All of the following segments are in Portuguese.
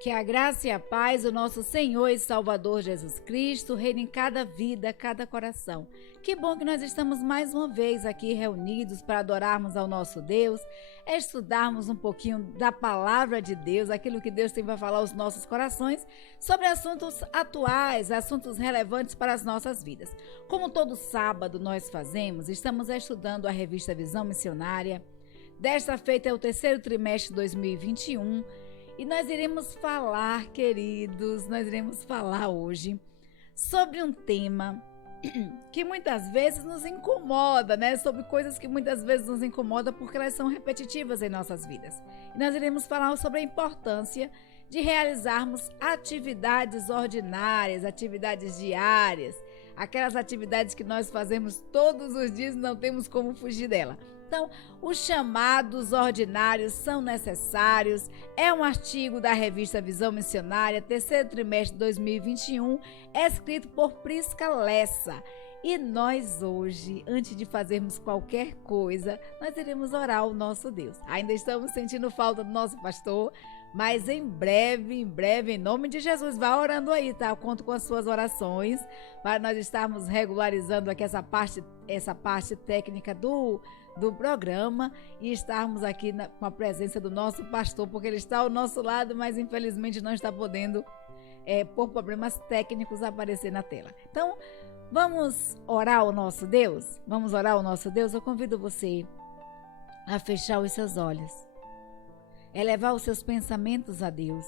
Que a graça e a paz do nosso Senhor e Salvador Jesus Cristo reine em cada vida, cada coração. Que bom que nós estamos mais uma vez aqui reunidos para adorarmos ao nosso Deus, estudarmos um pouquinho da palavra de Deus, aquilo que Deus tem para falar aos nossos corações, sobre assuntos atuais, assuntos relevantes para as nossas vidas. Como todo sábado nós fazemos, estamos estudando a revista Visão Missionária. Desta feita é o terceiro trimestre de 2021. E nós iremos falar, queridos, hoje sobre um tema que muitas vezes nos incomoda, né? Sobre coisas que muitas vezes nos incomodam porque elas são repetitivas em nossas vidas. E nós iremos falar sobre a importância de realizarmos atividades ordinárias, atividades diárias, aquelas atividades que nós fazemos todos os dias e não temos como fugir dela. Então, os chamados ordinários são necessários. É um artigo da revista Visão Missionária, terceiro trimestre de 2021, escrito por Prisca Lessa. E nós hoje, antes de fazermos qualquer coisa, nós iremos orar ao nosso Deus. Ainda estamos sentindo falta do nosso pastor, mas em breve, em nome de Jesus, vá orando aí, tá? Eu conto com as suas orações para nós estarmos regularizando aqui essa parte técnica do programa e estarmos aqui com a presença do nosso pastor, porque ele está ao nosso lado, mas infelizmente não está podendo, por problemas técnicos, aparecer na tela. Então, vamos orar ao nosso Deus? Vamos orar ao nosso Deus? Eu convido você a fechar os seus olhos, elevar os seus pensamentos a Deus,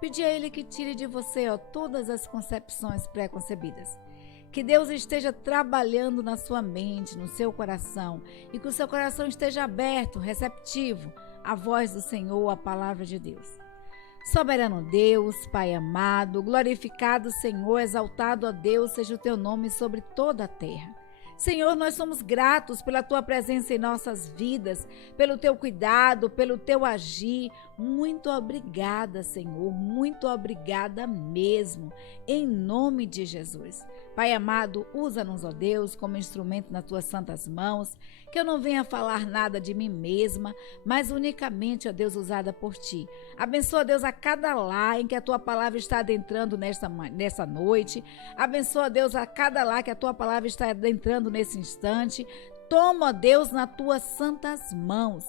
pedir a Ele que tire de você todas as concepções pré-concebidas. Que Deus esteja trabalhando na sua mente, no seu coração, e que o seu coração esteja aberto, receptivo à voz do Senhor, à palavra de Deus. Soberano Deus, Pai amado, glorificado Senhor, exaltado a Deus, seja o teu nome sobre toda a terra. Senhor, nós somos gratos pela tua presença em nossas vidas, pelo teu cuidado, pelo teu agir. Muito obrigada, Senhor, muito obrigada mesmo, em nome de Jesus. Pai amado, usa-nos, ó Deus, como instrumento nas tuas santas mãos, que eu não venha falar nada de mim mesma, mas unicamente, ó Deus, usada por ti. Abençoa, Deus, a cada lar em que a tua palavra está adentrando nessa noite. Abençoa, Deus, a cada lar que a tua palavra está adentrando nesse instante. Toma, ó Deus, nas tuas santas mãos.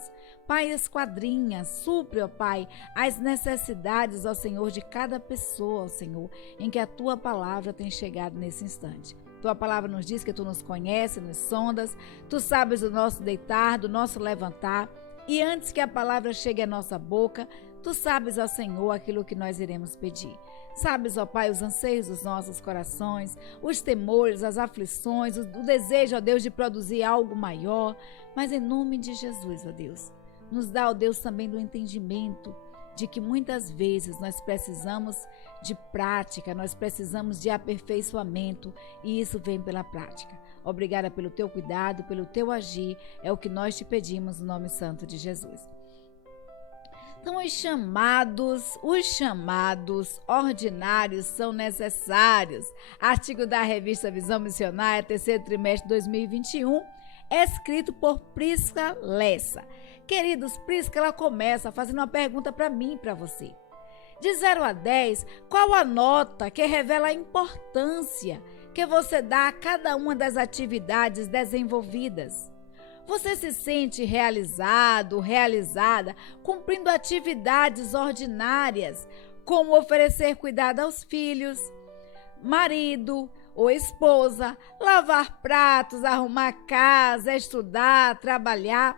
Pai, esquadrinha, supre, ó Pai, as necessidades, ó Senhor, de cada pessoa, ó Senhor, em que a tua palavra tem chegado nesse instante. Tua palavra nos diz que tu nos conheces, nos sondas, tu sabes do nosso deitar, do nosso levantar, e antes que a palavra chegue à nossa boca, tu sabes, ó Senhor, aquilo que nós iremos pedir. Sabes, ó Pai, os anseios dos nossos corações, os temores, as aflições, o desejo, ó Deus, de produzir algo maior, mas em nome de Jesus, ó Deus, nos dá, ó Deus, também do entendimento de que muitas vezes nós precisamos de prática, nós precisamos de aperfeiçoamento e isso vem pela prática. Obrigada pelo teu cuidado, pelo teu agir, é o que nós te pedimos no nome santo de Jesus. Então, os chamados ordinários são necessários. Artigo da revista Visão Missionária, terceiro trimestre de 2021, escrito por Prisca Lessa. Queridos, Prisca, ela começa fazendo uma pergunta para mim e para você. De 0 a 10, qual a nota que revela a importância que você dá a cada uma das atividades desenvolvidas? Você se sente realizado, realizada, cumprindo atividades ordinárias, como oferecer cuidado aos filhos, marido ou esposa, lavar pratos, arrumar casa, estudar, trabalhar?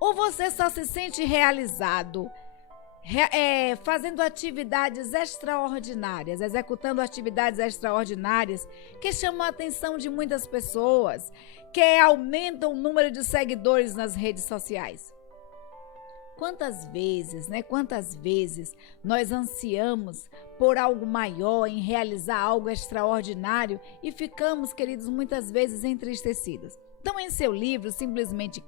Ou você só se sente realizado, fazendo atividades extraordinárias, executando atividades extraordinárias que chamam a atenção de muitas pessoas, que aumentam o número de seguidores nas redes sociais? Quantas vezes nós ansiamos por algo maior, em realizar algo extraordinário e ficamos, queridos, muitas vezes entristecidos. Então, em seu livro, Simplesmente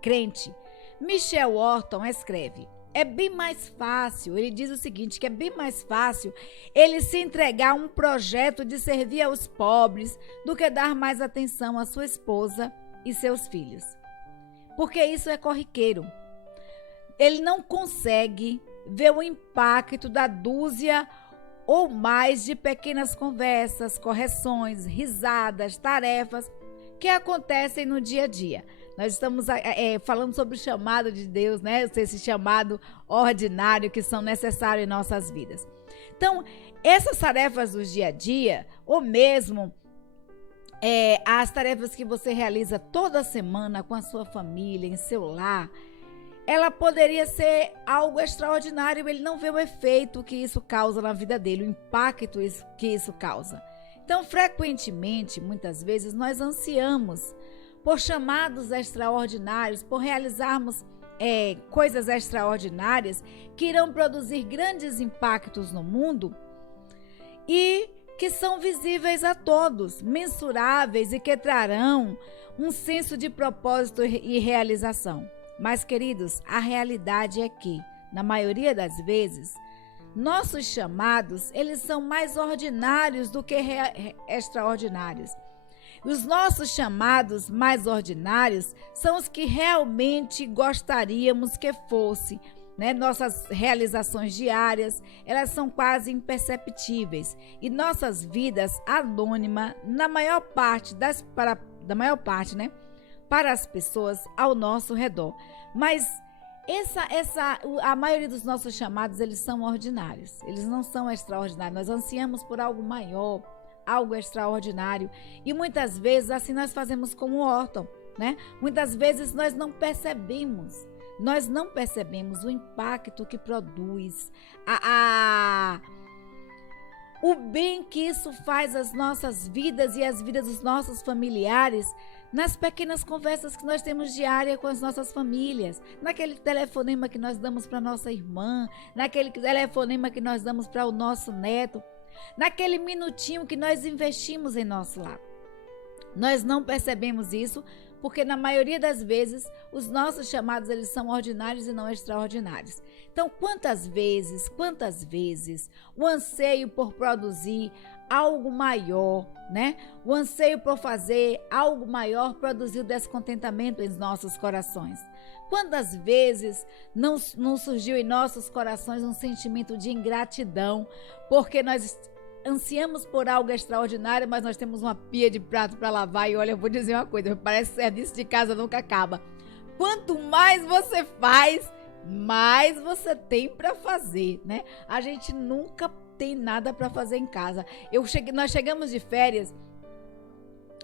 Crente, Michel Horton escreve: é bem mais fácil, ele diz o seguinte, que é bem mais fácil ele se entregar a um projeto de servir aos pobres do que dar mais atenção à sua esposa e seus filhos. Porque isso é corriqueiro. Ele não consegue vê o impacto da dúzia ou mais de pequenas conversas, correções, risadas, tarefas que acontecem no dia a dia. Nós estamos falando sobre o chamado de Deus, né? Esse chamado ordinário que são necessários em nossas vidas. Então, essas tarefas do dia a dia, ou mesmo as tarefas que você realiza toda semana com a sua família, em seu lar, ela poderia ser algo extraordinário. Ele não vê o efeito que isso causa na vida dele, o impacto que isso causa. Então, frequentemente, muitas vezes, nós ansiamos por chamados extraordinários, por realizarmos coisas extraordinárias que irão produzir grandes impactos no mundo e que são visíveis a todos, mensuráveis e que trarão um senso de propósito e realização. Mas, queridos, a realidade é que, na maioria das vezes, nossos chamados, eles são mais ordinários do que extraordinários. Os nossos chamados mais ordinários são os que realmente gostaríamos que fosse, né? Nossas realizações diárias, elas são quase imperceptíveis. E nossas vidas anônimas, na maior parte para as pessoas ao nosso redor. Mas a maioria dos nossos chamados, eles são ordinários. Eles não são extraordinários. Nós ansiamos por algo maior, algo extraordinário. E muitas vezes, assim nós fazemos como Orton, né? Muitas vezes nós não percebemos o impacto que produz, o bem que isso faz às nossas vidas e às vidas dos nossos familiares, nas pequenas conversas que nós temos diária com as nossas famílias, naquele telefonema que nós damos para nossa irmã, naquele telefonema que nós damos para o nosso neto, naquele minutinho que nós investimos em nosso lar. Nós não percebemos isso porque na maioria das vezes os nossos chamados, eles são ordinários e não extraordinários. Então, quantas vezes o anseio por produzir algo maior, né? O anseio por fazer algo maior produziu descontentamento em nossos corações. Quantas vezes não surgiu em nossos corações um sentimento de ingratidão, porque nós ansiamos por algo extraordinário, mas nós temos uma pia de prato para lavar. E olha, eu vou dizer uma coisa, parece que serviço de casa nunca acaba. Quanto mais você faz, mais você tem para fazer, né? A gente nunca tem nada para fazer em casa. Nós chegamos de férias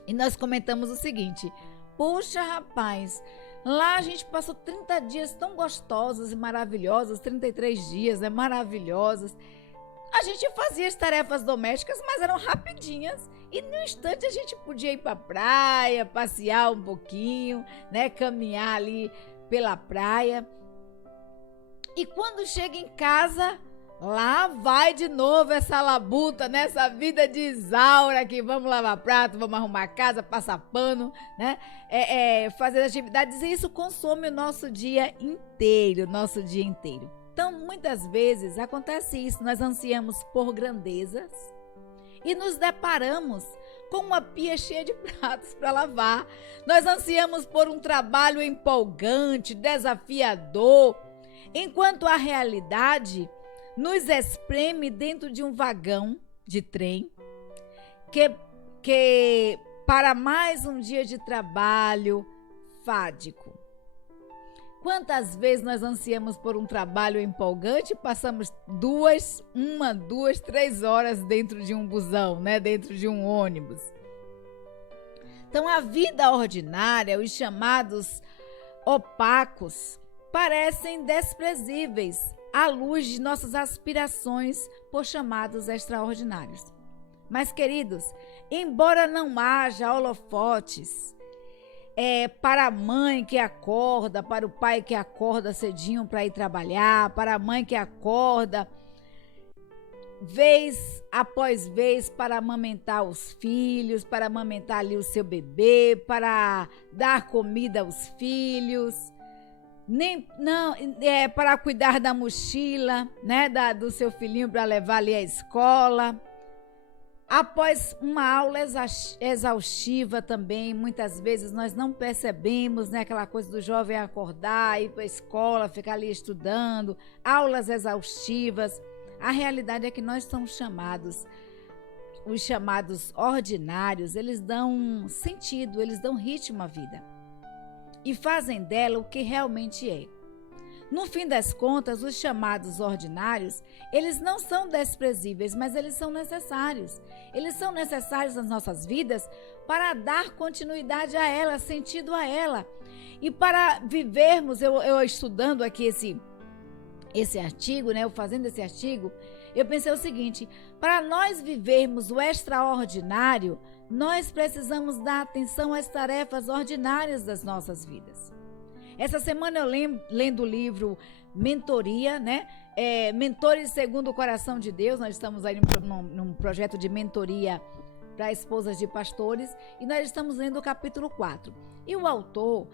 e nós comentamos o seguinte: poxa, rapaz, lá a gente passou 30 dias tão gostosos e maravilhosos, 33 dias, né? Maravilhosos. A gente fazia as tarefas domésticas, mas eram rapidinhas. E no instante a gente podia ir para a praia, passear um pouquinho, né? Caminhar ali pela praia. E quando chega em casa, lá vai de novo essa labuta, né? Essa vida de Isaura que vamos lavar prato, vamos arrumar a casa, passar pano, né? Fazer atividades, e isso consome o nosso dia inteiro, Então, muitas vezes acontece isso, nós ansiamos por grandezas e nos deparamos com uma pia cheia de pratos para lavar. Nós ansiamos por um trabalho empolgante, desafiador, enquanto a realidade nos espreme dentro de um vagão de trem que para mais um dia de trabalho fádico. Quantas vezes nós ansiamos por um trabalho empolgante e passamos 2, 3 horas dentro de um busão, né? Dentro de um ônibus. Então, a vida ordinária, os chamados opacos, parecem desprezíveis à luz de nossas aspirações por chamados extraordinários. Mas, queridos, embora não haja holofotes para a mãe que acorda, para o pai que acorda cedinho para ir trabalhar, para a mãe que acorda vez após vez para amamentar os filhos, para amamentar ali o seu bebê, para dar comida aos filhos, para cuidar da mochila, né, do seu filhinho para levar ali à escola. Após uma aula exaustiva também, muitas vezes nós não percebemos, né, aquela coisa do jovem acordar, ir para a escola, ficar ali estudando, aulas exaustivas. A realidade é que nós somos chamados, os chamados ordinários, eles dão sentido, eles dão ritmo à vida e fazem dela o que realmente é. No fim das contas, os chamados ordinários, eles não são desprezíveis, mas eles são necessários. Eles são necessários nas nossas vidas para dar continuidade a ela, sentido a ela. E para vivermos, eu estudando aqui esse artigo, né, eu fazendo esse artigo, eu pensei o seguinte: para nós vivermos o extraordinário, nós precisamos dar atenção às tarefas ordinárias das nossas vidas. Essa semana eu lendo o livro Mentoria, né? Mentores segundo o Coração de Deus. Nós estamos aí num projeto de mentoria para esposas de pastores e nós estamos lendo o capítulo 4. E o autor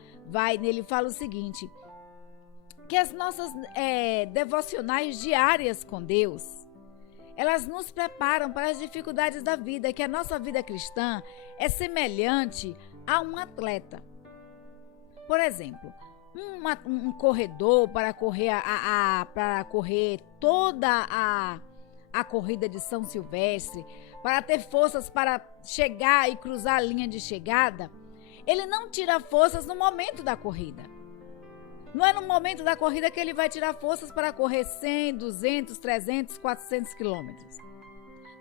nele fala o seguinte, que as nossas devocionais diárias com Deus, elas nos preparam para as dificuldades da vida, que a nossa vida cristã é semelhante a um atleta. Por exemplo, um corredor para correr para correr toda a corrida de São Silvestre, para ter forças para chegar e cruzar a linha de chegada, ele não tira forças no momento da corrida. Não é no momento da corrida que ele vai tirar forças para correr 100, 200, 300, 400 quilômetros.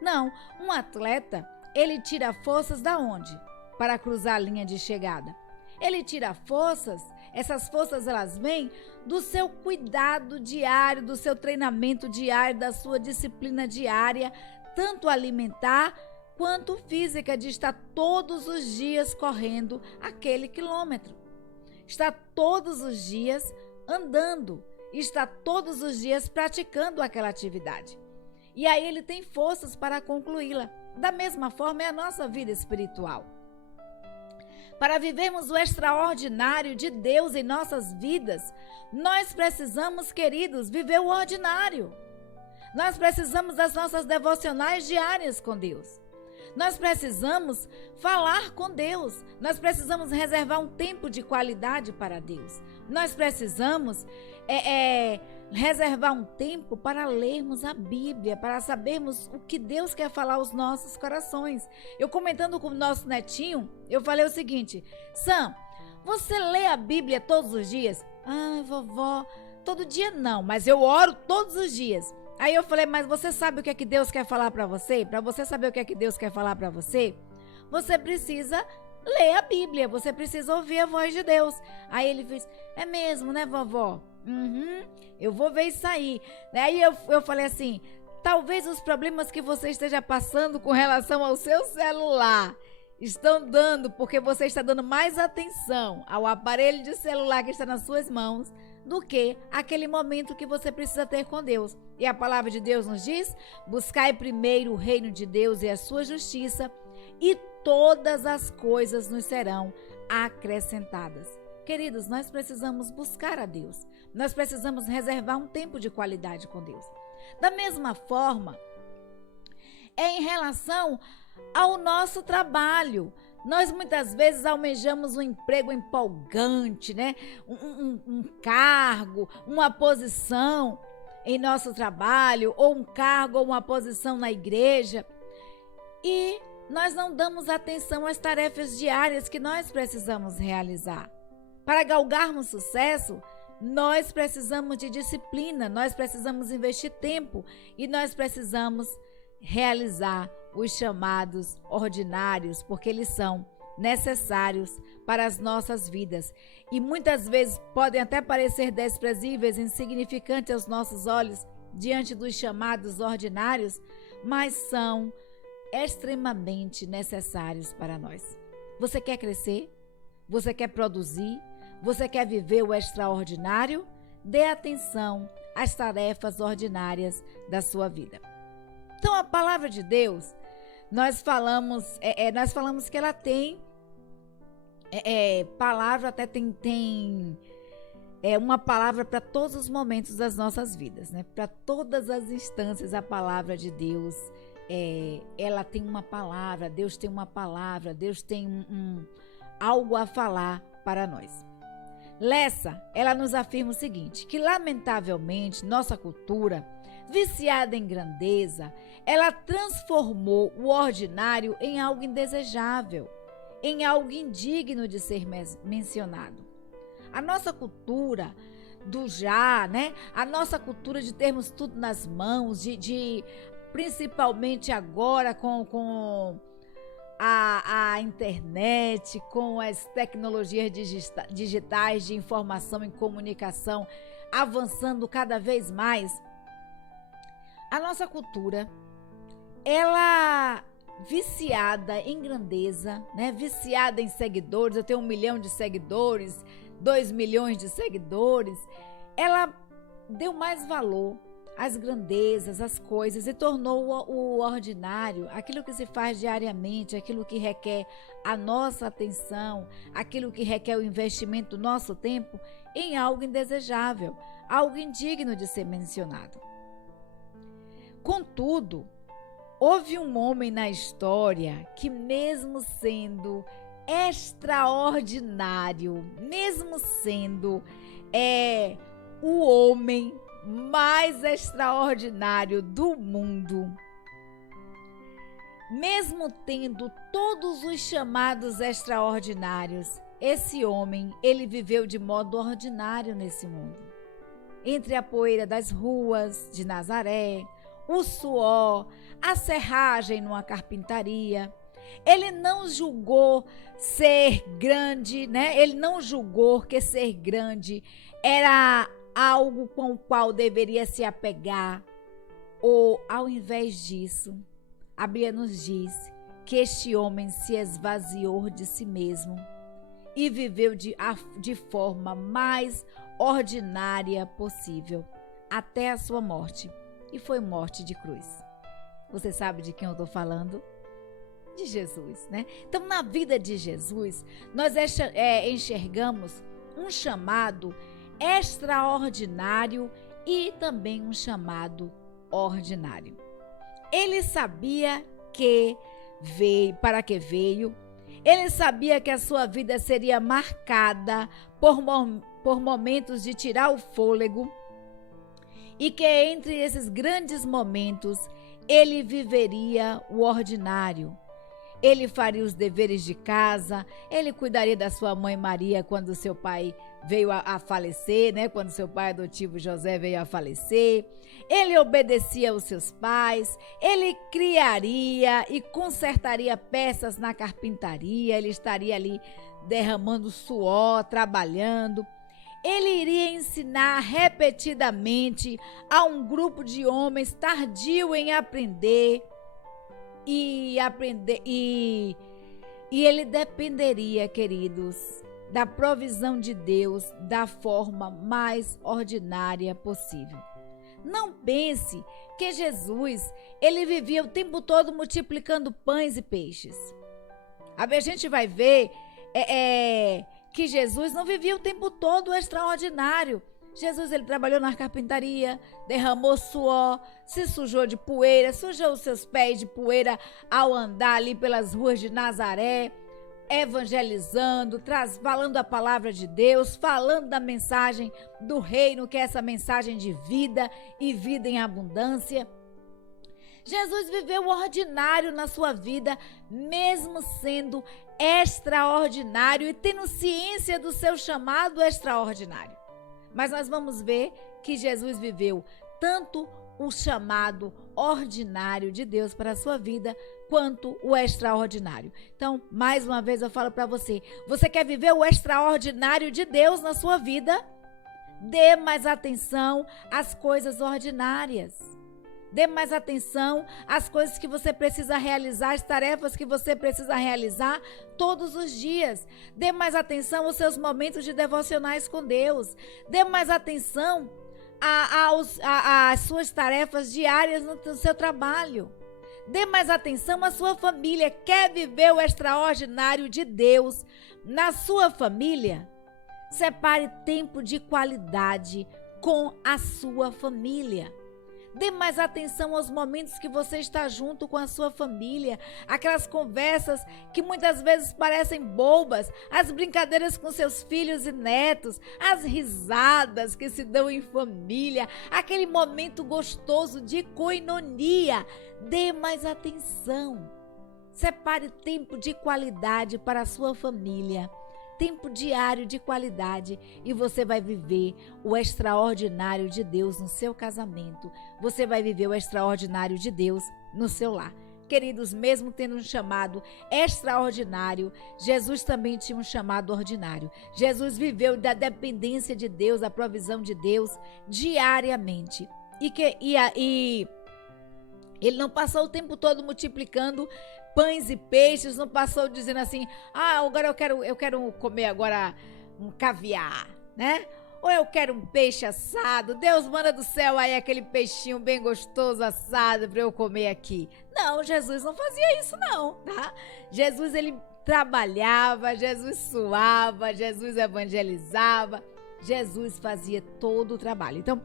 Não, um atleta, ele tira forças da onde? Para cruzar a linha de chegada. Ele tira forças, essas forças elas vêm do seu cuidado diário, do seu treinamento diário, da sua disciplina diária, tanto alimentar quanto física, de estar todos os dias correndo aquele quilômetro. Está todos os dias andando, está todos os dias praticando aquela atividade. E aí ele tem forças para concluí-la. Da mesma forma é a nossa vida espiritual. Para vivermos o extraordinário de Deus em nossas vidas, nós precisamos, queridos, viver o ordinário. Nós precisamos das nossas devocionais diárias com Deus. Nós precisamos falar com Deus. Nós precisamos reservar um tempo de qualidade para Deus. Nós precisamos reservar um tempo para lermos a Bíblia, para sabermos o que Deus quer falar aos nossos corações. Eu comentando com o nosso netinho, eu falei o seguinte: Sam, você lê a Bíblia todos os dias? Ah, vovó, todo dia não, mas eu oro todos os dias. Aí eu falei, mas você sabe o que é que Deus quer falar para você? Para você saber o que é que Deus quer falar para você, você precisa ler a Bíblia, você precisa ouvir a voz de Deus. Aí ele fez, é mesmo, né, vovó? Eu vou ver isso aí. Aí eu falei assim, talvez os problemas que você esteja passando com relação ao seu celular estão dando, porque você está dando mais atenção ao aparelho de celular que está nas suas mãos do que aquele momento que você precisa ter com Deus. E a palavra de Deus nos diz, buscai primeiro o reino de Deus e a sua justiça, e todas as coisas nos serão acrescentadas. Queridos, nós precisamos buscar a Deus. Nós precisamos reservar um tempo de qualidade com Deus. Da mesma forma, em relação ao nosso trabalho. Nós muitas vezes almejamos um emprego empolgante, né? Um cargo, uma posição em nosso trabalho, ou um cargo ou uma posição na igreja. E nós não damos atenção às tarefas diárias que nós precisamos realizar. Para galgarmos sucesso, nós precisamos de disciplina, nós precisamos investir tempo e nós precisamos realizar os chamados ordinários, porque eles são necessários para as nossas vidas e muitas vezes podem até parecer desprezíveis, insignificantes aos nossos olhos diante dos chamados ordinários, mas são extremamente necessários para nós. Você quer crescer? Você quer produzir? Você quer viver o extraordinário? Dê atenção às tarefas ordinárias da sua vida. Então, a palavra de Deus, nós falamos que ela tem palavra, até tem uma palavra para todos os momentos das nossas vidas, né? Para todas as instâncias, a palavra de Deus ela tem uma palavra, Deus tem uma palavra, Deus tem algo a falar para nós. Lessa, ela nos afirma o seguinte, que lamentavelmente nossa cultura, viciada em grandeza, ela transformou o ordinário em algo indesejável, em algo indigno de ser mencionado. A nossa cultura do já, né? A nossa cultura de termos tudo nas mãos, principalmente agora com a internet, com as tecnologias digitais de informação e comunicação avançando cada vez mais, a nossa cultura, ela viciada em grandeza, né? Viciada em seguidores, eu tenho 1 milhão de seguidores, 2 milhões de seguidores, ela deu mais valor às grandezas, às coisas e tornou o ordinário, aquilo que se faz diariamente, aquilo que requer a nossa atenção, aquilo que requer o investimento do nosso tempo, em algo indesejável, algo indigno de ser mencionado. Contudo, houve um homem na história que, mesmo sendo extraordinário, mesmo sendo o homem mais extraordinário do mundo, mesmo tendo todos os chamados extraordinários, esse homem, ele viveu de modo ordinário nesse mundo. Entre a poeira das ruas de Nazaré, o suor, a serragem numa carpintaria, ele não julgou ser grande, né? Ele não julgou que ser grande era algo com o qual deveria se apegar, ou ao invés disso, a Bíblia nos diz que este homem se esvaziou de si mesmo e viveu de forma mais ordinária possível, até a sua morte, e foi morte de cruz. Você sabe de quem eu estou falando? De Jesus, né? Então, na vida de Jesus, nós enxergamos um chamado extraordinário e também um chamado ordinário. Ele sabia para que veio, ele sabia que a sua vida seria marcada por momentos de tirar o fôlego e que entre esses grandes momentos ele viveria o ordinário. Ele faria os deveres de casa, ele cuidaria da sua mãe Maria quando seu pai veio a falecer, né? Quando seu pai adotivo José veio a falecer. Ele obedecia aos seus pais, ele criaria e consertaria peças na carpintaria, ele estaria ali derramando suor, trabalhando. Ele iria ensinar repetidamente a um grupo de homens tardio em aprender, e ele dependeria, queridos, da provisão de Deus da forma mais ordinária possível. Não pense que Jesus, ele vivia o tempo todo multiplicando pães e peixes. A gente vai ver que Jesus não vivia o tempo todo extraordinário. Jesus, ele trabalhou na carpintaria, derramou suor, se sujou de poeira, sujou os seus pés de poeira ao andar ali pelas ruas de Nazaré, evangelizando, falando a palavra de Deus, falando da mensagem do reino, que é essa mensagem de vida e vida em abundância. Jesus viveu o ordinário na sua vida, mesmo sendo extraordinário e tendo ciência do seu chamado extraordinário. Mas nós vamos ver que Jesus viveu tanto o chamado ordinário de Deus para a sua vida, quanto o extraordinário. Então, mais uma vez eu falo para você, você quer viver o extraordinário de Deus na sua vida? Dê mais atenção às coisas ordinárias. Dê mais atenção às coisas que você precisa realizar, às tarefas que você precisa realizar todos os dias. Dê mais atenção aos seus momentos de devocionais com Deus. Dê mais atenção às suas tarefas diárias no seu trabalho. Dê mais atenção à sua família. Quer viver o extraordinário de Deus na sua família? Separe tempo de qualidade com a sua família. Dê mais atenção aos momentos que você está junto com a sua família, aquelas conversas que muitas vezes parecem bobas, as brincadeiras com seus filhos e netos, as risadas que se dão em família, aquele momento gostoso de coinonia. Dê mais atenção. Separe tempo de qualidade para a sua família. Tempo diário de qualidade e você vai viver o extraordinário de Deus no seu casamento. Você vai viver o extraordinário de Deus no seu lar. Queridos, mesmo tendo um chamado extraordinário, Jesus também tinha um chamado ordinário. Jesus viveu da dependência de Deus, da provisão de Deus diariamente. E ele não passou o tempo todo multiplicando pães e peixes, não passou dizendo assim, agora eu quero comer agora um caviar, né? Ou eu quero um peixe assado, Deus manda do céu aí aquele peixinho bem gostoso assado para eu comer aqui. Não, Jesus não fazia isso não, tá? Jesus, ele trabalhava, Jesus suava, Jesus evangelizava, Jesus fazia todo o trabalho. Então,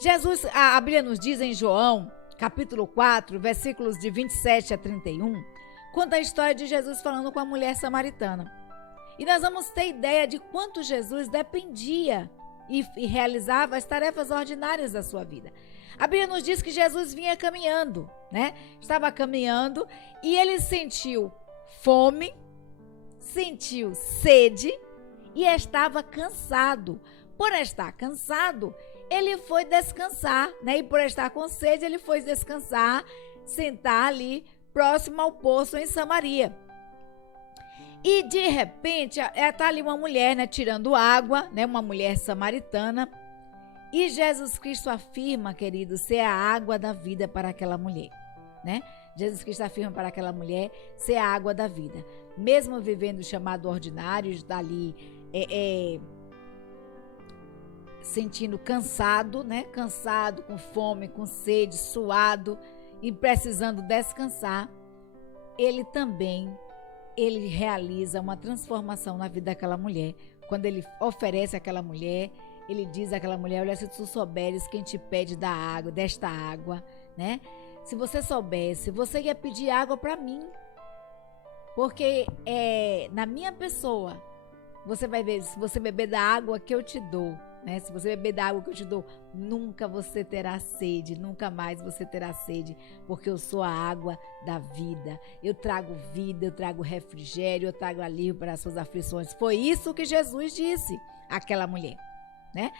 Jesus, a Bíblia nos diz em João, capítulo 4, versículos de 27 a 31, conta a história de Jesus falando com a mulher samaritana. E nós vamos ter ideia de quanto Jesus dependia e realizava as tarefas ordinárias da sua vida. A Bíblia nos diz que Jesus vinha caminhando, né? Estava caminhando e ele sentiu fome, sentiu sede e estava cansado. Por estar cansado, ele foi descansar, né? E por estar com sede, ele foi descansar, sentar ali próximo ao poço em Samaria. E de repente, está ali uma mulher, né, tirando água, né, uma mulher samaritana. E Jesus Cristo afirma, querido, ser a água da vida para aquela mulher, né? Jesus Cristo afirma para aquela mulher ser a água da vida. Mesmo vivendo o chamado ordinário, está ali sentindo cansado, né? Cansado, com fome, com sede, suado e precisando descansar, ele realiza uma transformação na vida daquela mulher. Quando ele oferece àquela mulher, ele diz àquela mulher, olha, se tu souberes quem te pede da água, desta água, né? Se você soubesse, você ia pedir água para mim. Porque na minha pessoa, você vai ver, se você beber da água que eu te dou, né? Se você beber da água que eu te dou, nunca você terá sede, nunca mais você terá sede, porque eu sou a água da vida. Eu trago vida, eu trago refrigério, eu trago alívio para as suas aflições. Foi isso que Jesus disse àquela mulher, né?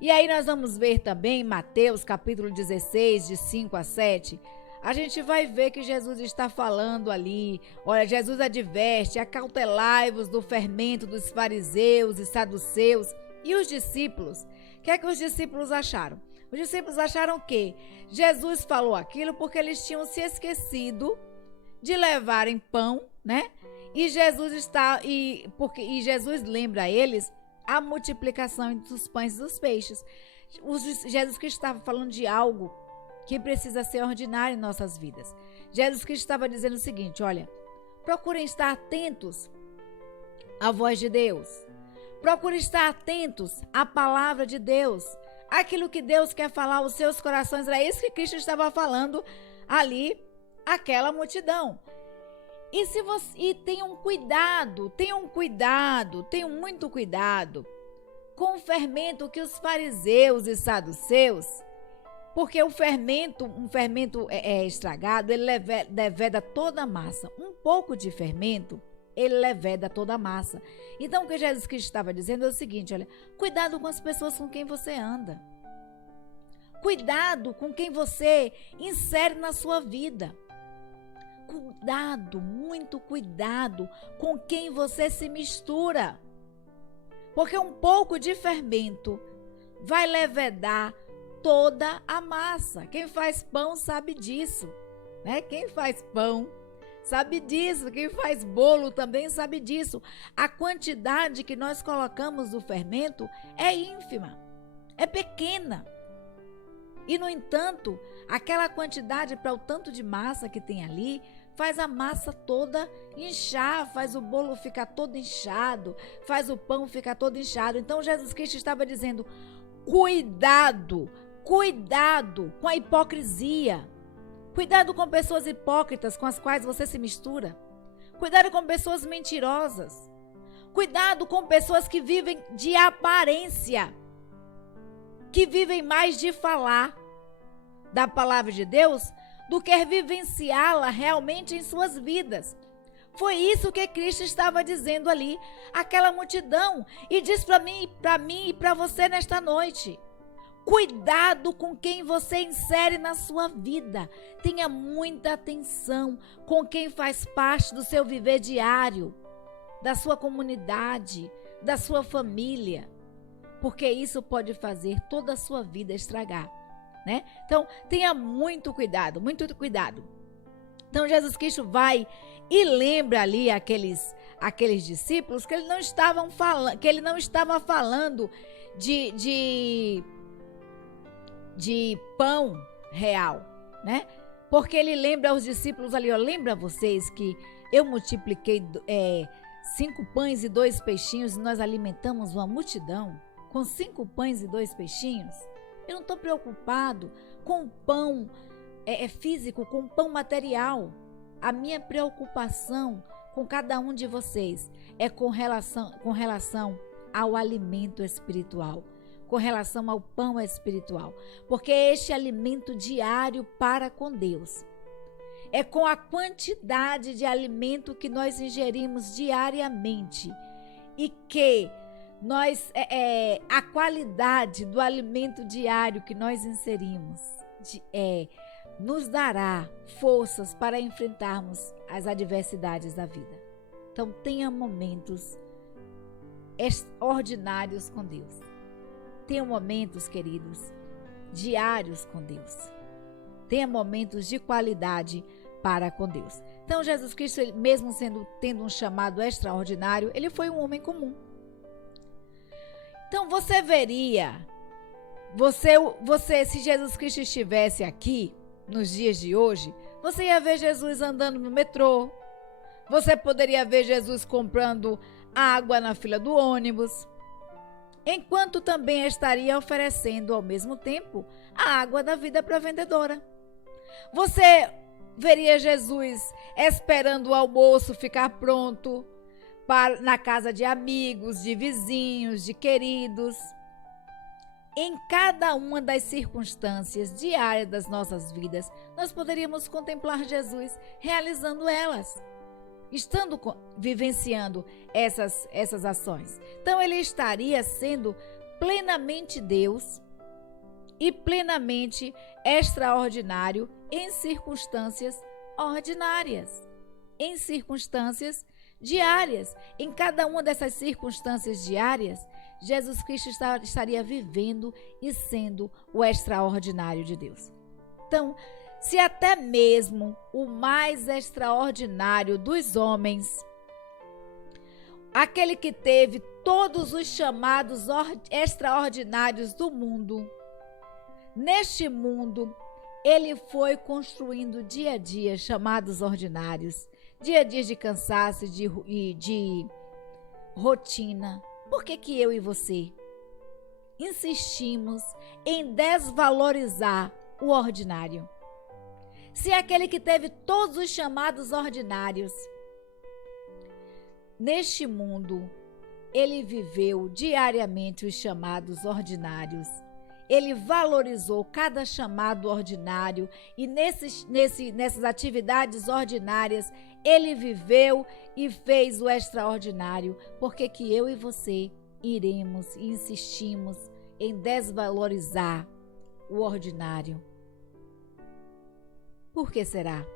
E aí nós vamos ver também em Mateus capítulo 16, de 5 a 7, a gente vai ver que Jesus está falando ali, olha, Jesus adverte, acautelai-vos do fermento dos fariseus e saduceus. E os discípulos, o que é que os discípulos acharam? Os discípulos acharam que Jesus falou aquilo porque eles tinham se esquecido de levarem pão, né? E Jesus lembra a eles a multiplicação dos pães e dos peixes. Jesus Cristo estava falando de algo que precisa ser ordinário em nossas vidas. Jesus Cristo estava dizendo o seguinte, olha, procurem estar atentos à voz de Deus. Procure estar atentos à palavra de Deus, aquilo que Deus quer falar aos seus corações. Era isso que Cristo estava falando ali, aquela multidão. E tenham muito cuidado com o fermento que os fariseus e saduceus, porque um fermento estragado, ele leveda toda a massa. Um pouco de fermento, ele leveda toda a massa. Então, o que Jesus Cristo estava dizendo é o seguinte, olha, cuidado com as pessoas com quem você anda. Cuidado com quem você insere na sua vida. Cuidado, muito cuidado com quem você se mistura. Porque um pouco de fermento vai levedar toda a massa. Quem faz pão sabe disso, né? Quem faz pão sabe disso, quem faz bolo também sabe disso. A quantidade que nós colocamos do fermento é ínfima, é pequena. E, no entanto, aquela quantidade para o tanto de massa que tem ali, faz a massa toda inchar, faz o bolo ficar todo inchado, faz o pão ficar todo inchado. Então, Jesus Cristo estava dizendo, cuidado Cuidado com a hipocrisia. Cuidado com pessoas hipócritas com as quais você se mistura. Cuidado com pessoas mentirosas. Cuidado com pessoas que vivem de aparência, que vivem mais de falar da palavra de Deus do que vivenciá-la realmente em suas vidas. Foi isso que Cristo estava dizendo ali, aquela multidão, e diz para mim e para você nesta noite. Cuidado com quem você insere na sua vida. Tenha muita atenção com quem faz parte do seu viver diário, da sua comunidade, da sua família, porque isso pode fazer toda a sua vida estragar, né? Então, tenha muito cuidado, muito cuidado. Então, Jesus Cristo vai e lembra ali aqueles discípulos que ele não estava falando de pão real, né? Porque ele lembra aos discípulos ali, lembra vocês que eu multipliquei 5 pães e 2 peixinhos e nós alimentamos uma multidão com 5 pães e 2 peixinhos? Eu não estou preocupado com o pão físico, com o pão material. A minha preocupação com cada um de vocês é com relação ao alimento espiritual, com relação ao pão espiritual, porque é este alimento diário para com Deus. É com a quantidade de alimento que nós ingerimos diariamente e que a qualidade do alimento diário que nós inserimos nos dará forças para enfrentarmos as adversidades da vida. Então, tenha momentos extraordinários com Deus. Tenha momentos, queridos, diários com Deus. Tenha momentos de qualidade para com Deus. Então, Jesus Cristo, mesmo tendo um chamado extraordinário, ele foi um homem comum. Então, você veria, se Jesus Cristo estivesse aqui nos dias de hoje, você ia ver Jesus andando no metrô, você poderia ver Jesus comprando água na fila do ônibus, enquanto também estaria oferecendo ao mesmo tempo a água da vida para a vendedora. Você veria Jesus esperando o almoço ficar pronto na casa de amigos, de vizinhos, de queridos. Em cada uma das circunstâncias diárias das nossas vidas, nós poderíamos contemplar Jesus realizando elas, vivenciando essas ações. Então, ele estaria sendo plenamente Deus e plenamente extraordinário em circunstâncias ordinárias, em circunstâncias diárias. Em cada uma dessas circunstâncias diárias, Jesus Cristo estaria vivendo e sendo o extraordinário de Deus. Então, se até mesmo o mais extraordinário dos homens, aquele que teve todos os chamados extraordinários do mundo, neste mundo, ele foi construindo dia a dia chamados ordinários, dia a dia de cansaço e de rotina. Por que eu e você insistimos em desvalorizar o ordinário? Se aquele que teve todos os chamados ordinários, neste mundo, ele viveu diariamente os chamados ordinários. Ele valorizou cada chamado ordinário e nessas atividades ordinárias, ele viveu e fez o extraordinário. Por que eu e você iremos e insistimos em desvalorizar o ordinário? Por que será?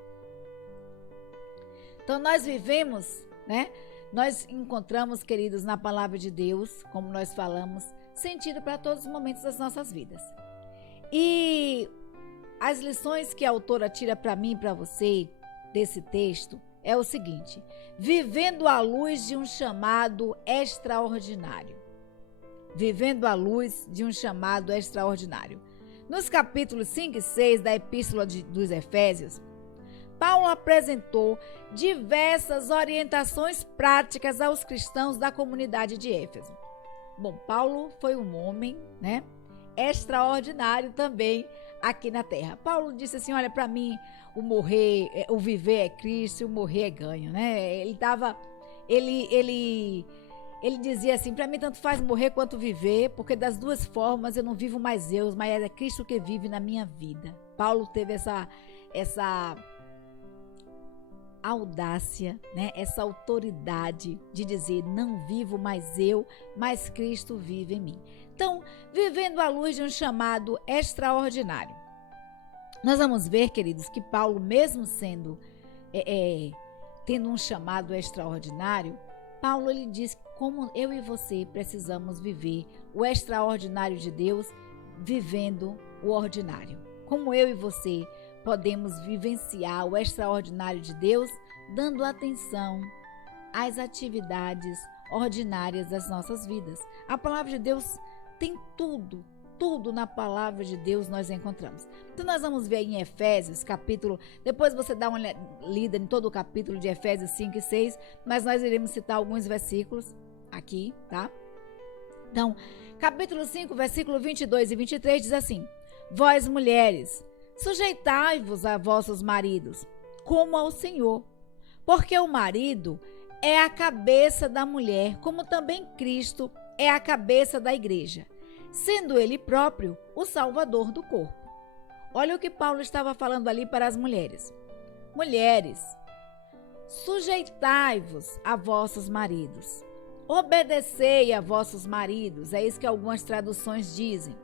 Então, nós vivemos, né? Nós encontramos, queridos, na palavra de Deus, como nós falamos, sentido para todos os momentos das nossas vidas. E as lições que a autora tira para mim e para você desse texto é o seguinte: vivendo à luz de um chamado extraordinário. Vivendo à luz de um chamado extraordinário. Nos capítulos 5 e 6 da Epístola dos Efésios, Paulo apresentou diversas orientações práticas aos cristãos da comunidade de Éfeso. Bom, Paulo foi um homem, né? extraordinário também aqui na terra. Paulo disse assim, olha, para mim o viver é Cristo e o morrer é ganho, né? Ele dizia assim, para mim tanto faz morrer quanto viver, porque das duas formas eu não vivo mais eu, mas é Cristo que vive na minha vida. Paulo teve essa audácia, né? Essa autoridade de dizer, não vivo mais eu, mas Cristo vive em mim. Então, vivendo à luz de um chamado extraordinário. Nós vamos ver, queridos, que Paulo, mesmo sendo, tendo um chamado extraordinário, Paulo ele diz como eu e você precisamos viver o extraordinário de Deus, vivendo o ordinário. Como eu e você podemos vivenciar o extraordinário de Deus, dando atenção às atividades ordinárias das nossas vidas. A palavra de Deus tem tudo na palavra de Deus nós encontramos. Então nós vamos ver aí em Efésios, capítulo, depois você dá uma lida em todo o capítulo de Efésios 5 e 6, mas nós iremos citar alguns versículos aqui, tá? Então, capítulo 5, versículo 22 e 23 diz assim: Vós mulheres, sujeitai-vos a vossos maridos, como ao Senhor, porque o marido é a cabeça da mulher, como também Cristo é a cabeça da igreja, sendo ele próprio o salvador do corpo. Olha o que Paulo estava falando ali para as mulheres. Mulheres, sujeitai-vos a vossos maridos, obedecei a vossos maridos, é isso que algumas traduções dizem.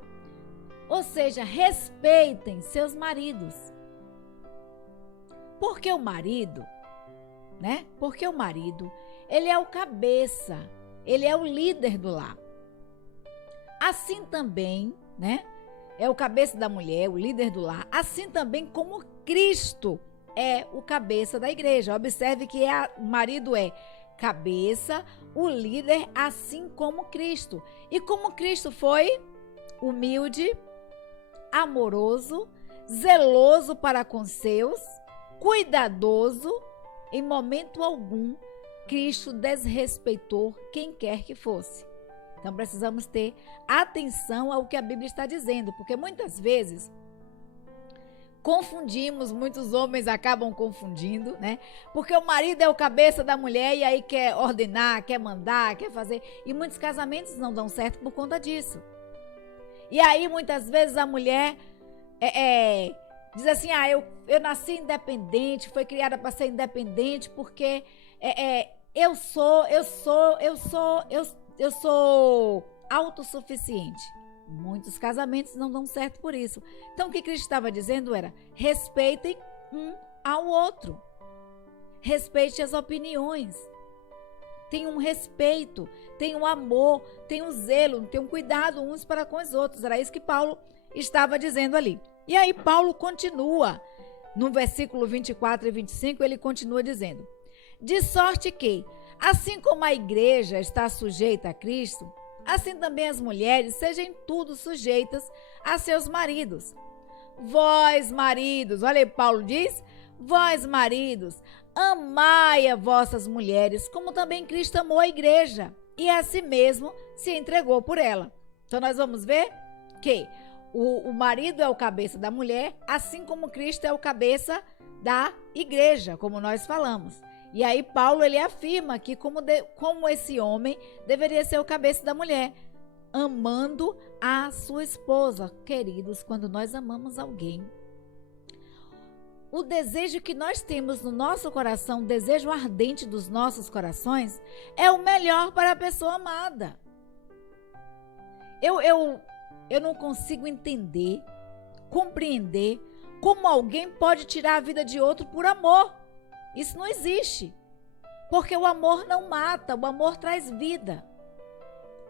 Ou seja, respeitem seus maridos. Porque o marido, né? Porque o marido, ele é o cabeça, ele é o líder do lar. Assim também, né? É o cabeça da mulher, o líder do lar. Assim também como Cristo é o cabeça da igreja. Observe que o marido é cabeça, o líder, assim como Cristo. E como Cristo foi humilde, amoroso, zeloso para com seus, cuidadoso, em momento algum, Cristo desrespeitou quem quer que fosse. Então precisamos ter atenção ao que a Bíblia está dizendo, porque muitas vezes confundimos, muitos homens acabam confundindo, né? Porque o marido é o cabeça da mulher e aí quer ordenar, quer mandar, quer fazer. E muitos casamentos não dão certo por conta disso. E aí muitas vezes a mulher diz assim, eu nasci independente, foi criada para ser independente porque eu sou autossuficiente. Muitos casamentos não dão certo por isso. Então o que Cristo estava dizendo era, respeitem um ao outro. Respeite as opiniões. Tenha um respeito, tenha um amor, tenha um zelo, tenha um cuidado uns para com os outros. Era isso que Paulo estava dizendo ali. E aí Paulo continua, no versículo 24 e 25, ele continua dizendo, de sorte que, assim como a igreja está sujeita a Cristo, assim também as mulheres sejam em tudo sujeitas a seus maridos. Vós, maridos, olha aí, Paulo diz, vós, maridos, amai a vossas mulheres, como também Cristo amou a igreja, e a si mesmo se entregou por ela. Então nós vamos ver que o marido é o cabeça da mulher, assim como Cristo é o cabeça da igreja, como nós falamos. E aí Paulo ele afirma que como esse homem deveria ser o cabeça da mulher, amando a sua esposa. Queridos, quando nós amamos alguém, o desejo que nós temos no nosso coração, o desejo ardente dos nossos corações, é o melhor para a pessoa amada. Eu não consigo entender, compreender como alguém pode tirar a vida de outro por amor. Isso não existe, porque o amor não mata, o amor traz vida.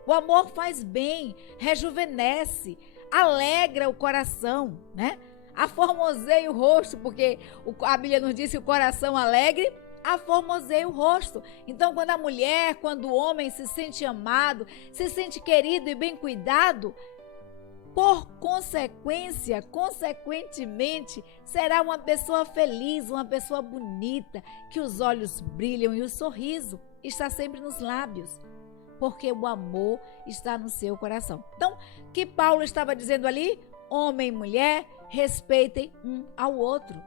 O amor faz bem, rejuvenesce, alegra o coração, né? Aformoseia o rosto, porque a Bíblia nos diz que o coração alegre aformoseia o rosto. Então, quando a mulher, quando o homem se sente amado, se sente querido e bem cuidado, por consequentemente, será uma pessoa feliz, uma pessoa bonita, que os olhos brilham e o sorriso está sempre nos lábios. porque o amor está no seu coração. Então, o que Paulo estava dizendo ali? Homem e mulher, respeitem um ao outro.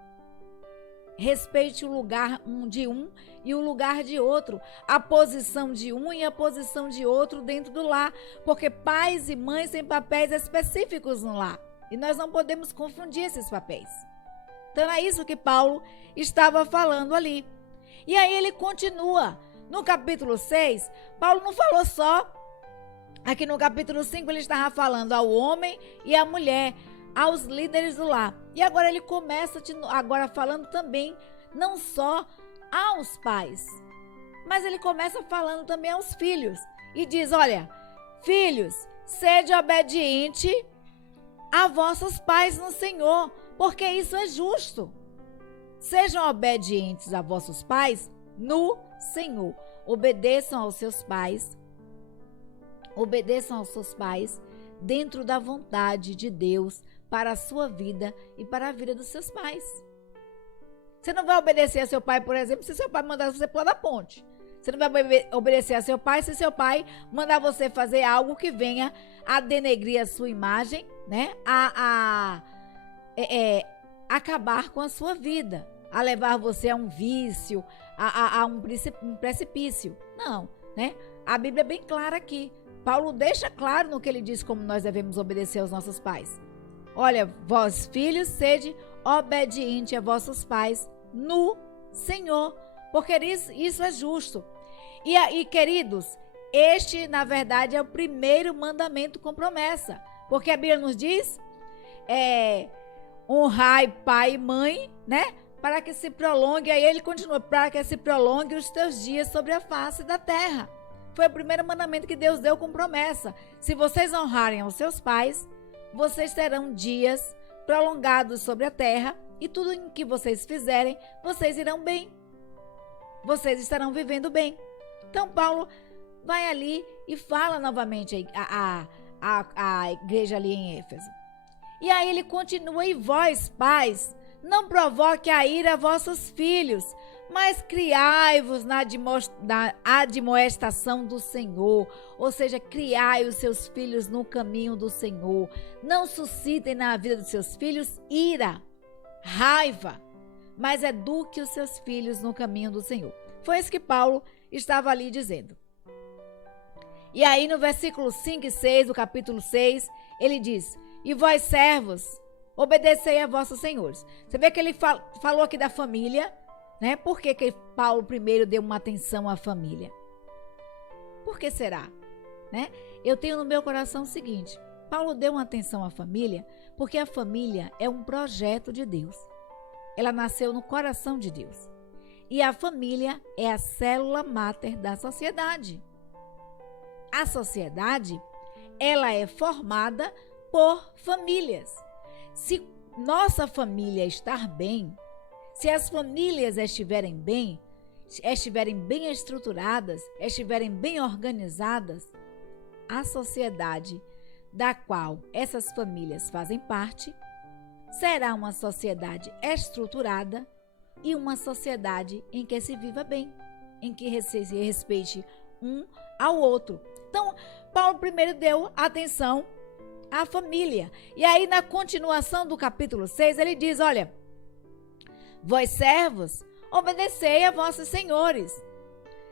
Respeite o lugar de um e o lugar de outro, a posição de um e a posição de outro dentro do lar, porque pais e mães têm papéis específicos no lar e nós não podemos confundir esses papéis. Então é isso que Paulo estava falando ali. E aí ele continua. No capítulo 6, Paulo não falou só. Aqui no capítulo 5 ele estava falando ao homem e à mulher, aos líderes do lar. E agora ele começa agora falando também, não só aos pais, mas ele começa falando também aos filhos. E diz, olha, filhos, sede obediente a vossos pais no Senhor, porque isso é justo. Sejam obedientes a vossos pais no Senhor. Obedeçam aos seus pais. Obedeçam aos seus pais dentro da vontade de Deus para a sua vida e para a vida dos seus pais. Você não vai obedecer a seu pai, por exemplo, se seu pai mandar você pular da ponte. Você não vai obedecer a seu pai se seu pai mandar você fazer algo que venha a denegrir a sua imagem, né? Acabar com a sua vida, a levar você a um vício, a um precipício. Não, né? A Bíblia é bem clara aqui. Paulo deixa claro no que ele diz como nós devemos obedecer aos nossos pais. Olha, vós filhos, sede obediente a vossos pais no Senhor, porque isso é justo. E queridos, este na verdade é o primeiro mandamento com promessa, porque a Bíblia nos diz, honrai pai e mãe, né? Para que se prolongue, aí ele continua, para que se prolongue os teus dias sobre a face da terra. Foi o primeiro mandamento que Deus deu com promessa. Se vocês honrarem aos seus pais, vocês terão dias prolongados sobre a terra e tudo em que vocês fizerem, vocês irão bem. Vocês estarão vivendo bem. Então, Paulo vai ali e fala novamente a igreja ali em Éfeso. E aí ele continua, e vós, pais, não provoque a ira a vossos filhos, mas criai-vos na admoestação do Senhor. Ou seja, criai os seus filhos no caminho do Senhor. Não suscitem na vida dos seus filhos ira, raiva, mas eduque os seus filhos no caminho do Senhor. Foi isso que Paulo estava ali dizendo. E aí no versículo 5 e 6 do capítulo 6, ele diz, e vós servos, obedecei a vossos senhores. Você vê que ele falou aqui da família, né? Por que Paulo primeiro deu uma atenção à família? Por que será? Né? Eu tenho no meu coração o seguinte, Paulo deu uma atenção à família porque a família é um projeto de Deus. Ela nasceu no coração de Deus. E a família é a célula máter da sociedade. A sociedade, ela é formada por famílias. Se nossa família estar bem, se as famílias estiverem bem estruturadas, estiverem bem organizadas, a sociedade da qual essas famílias fazem parte será uma sociedade estruturada e uma sociedade em que se viva bem, em que se respeite um ao outro. Então, Paulo primeiro deu atenção à família. E aí, na continuação do capítulo 6, ele diz, olha, vós servos, obedecei a vossos senhores,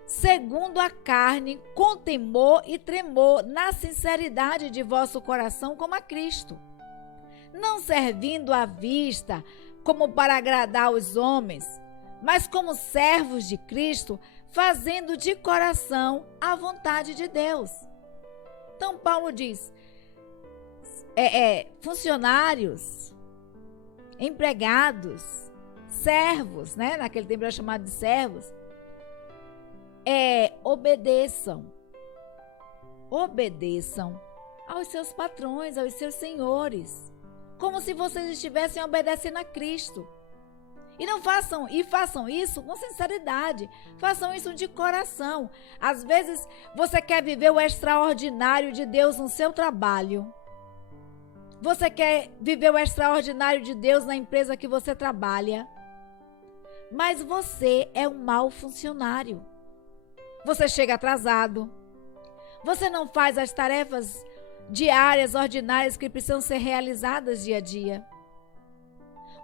segundo a carne, com temor e tremor, na sinceridade de vosso coração, como a Cristo, não servindo à vista, como para agradar os homens, mas como servos de Cristo, fazendo de coração a vontade de Deus. Então, Paulo diz, funcionários, empregados, servos, né? Naquele tempo era chamado de servos. Obedeçam aos seus patrões, aos seus senhores, como se vocês estivessem obedecendo a Cristo. E façam isso com sinceridade, façam isso de coração. Às vezes você quer viver o extraordinário de Deus no seu trabalho. Você quer viver o extraordinário de Deus na empresa que você trabalha. Mas você é um mau funcionário. Você chega atrasado. Você não faz as tarefas diárias, ordinárias que precisam ser realizadas dia a dia.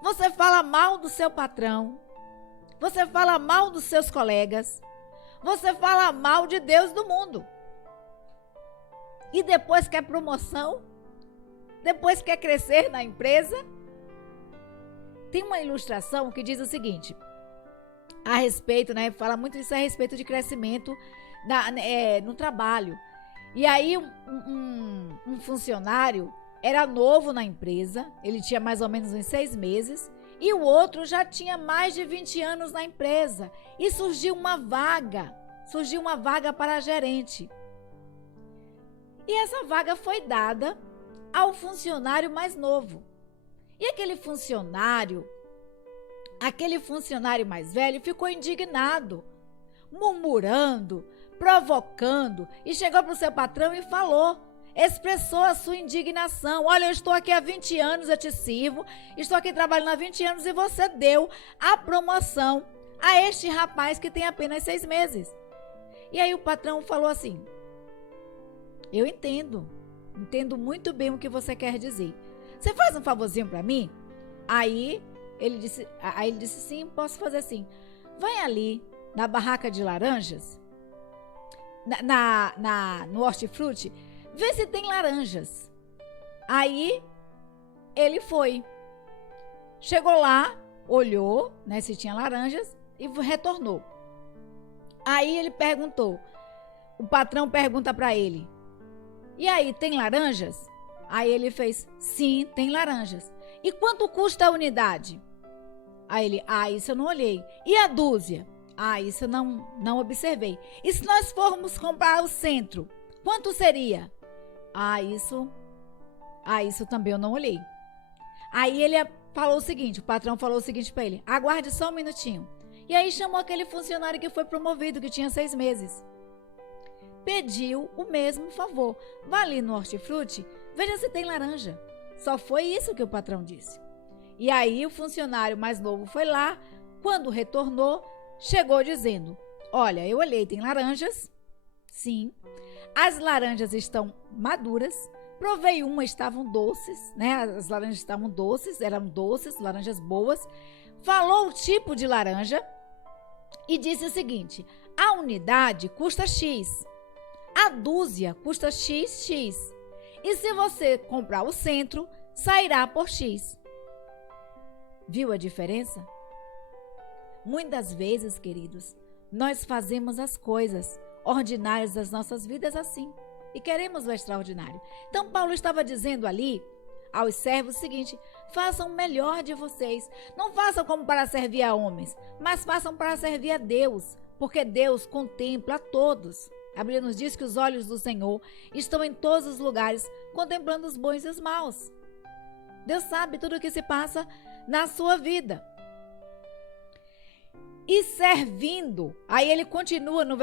Você fala mal do seu patrão. Você fala mal dos seus colegas. Você fala mal de Deus do mundo. E depois quer promoção? Depois quer crescer na empresa? Tem uma ilustração que diz o seguinte, a respeito, né? Fala muito isso a respeito de crescimento no trabalho. E aí um funcionário era novo na empresa, ele tinha mais ou menos uns 6 meses, e o outro já tinha mais de 20 anos na empresa. E surgiu uma vaga para gerente. E essa vaga foi dada ao funcionário mais novo. E aquele funcionário mais velho ficou indignado, murmurando, provocando, e chegou para o seu patrão e expressou a sua indignação. Olha, eu estou aqui há 20 anos, eu te sirvo, estou aqui trabalhando há 20 anos e você deu a promoção a este rapaz que tem apenas 6 meses. E aí o patrão falou assim, eu entendo muito bem o que você quer dizer. Você faz um favorzinho para mim? Aí ele disse sim, posso fazer sim. Vai ali na barraca de laranjas, no hortifruti, vê se tem laranjas. Aí ele foi. Chegou lá, olhou, né, se tinha laranjas e retornou. Aí ele perguntou, o patrão pergunta para ele, e aí, tem laranjas? Aí ele fez, sim, tem laranjas. E quanto custa a unidade? Aí ele, isso eu não olhei. E a dúzia? Isso eu não observei. E se nós formos comprar o centro, quanto seria? Isso também eu não olhei. Aí ele falou o seguinte, o patrão falou o seguinte para ele, aguarde só um minutinho. E aí chamou aquele funcionário que foi promovido, que tinha 6 meses. Pediu o mesmo favor. Vá ali no hortifruti, veja se tem laranja. Só foi isso que o patrão disse. E aí o funcionário mais novo foi lá, quando retornou, chegou dizendo, olha, eu olhei, tem laranjas, sim, as laranjas estão maduras, provei uma, estavam doces, né? As laranjas estavam doces, eram doces, laranjas boas. Falou o tipo de laranja e disse o seguinte, a unidade custa X. A dúzia custa XX. E se você comprar o centro, sairá por X. Viu a diferença? Muitas vezes, queridos, nós fazemos as coisas ordinárias das nossas vidas assim. E queremos o extraordinário. Então, Paulo estava dizendo ali aos servos o seguinte, façam o melhor de vocês. Não façam como para servir a homens, mas façam para servir a Deus. Porque Deus contempla a todos. A Bíblia nos diz que os olhos do Senhor estão em todos os lugares, contemplando os bons e os maus. Deus sabe tudo o que se passa na sua vida. E servindo, aí ele continua nos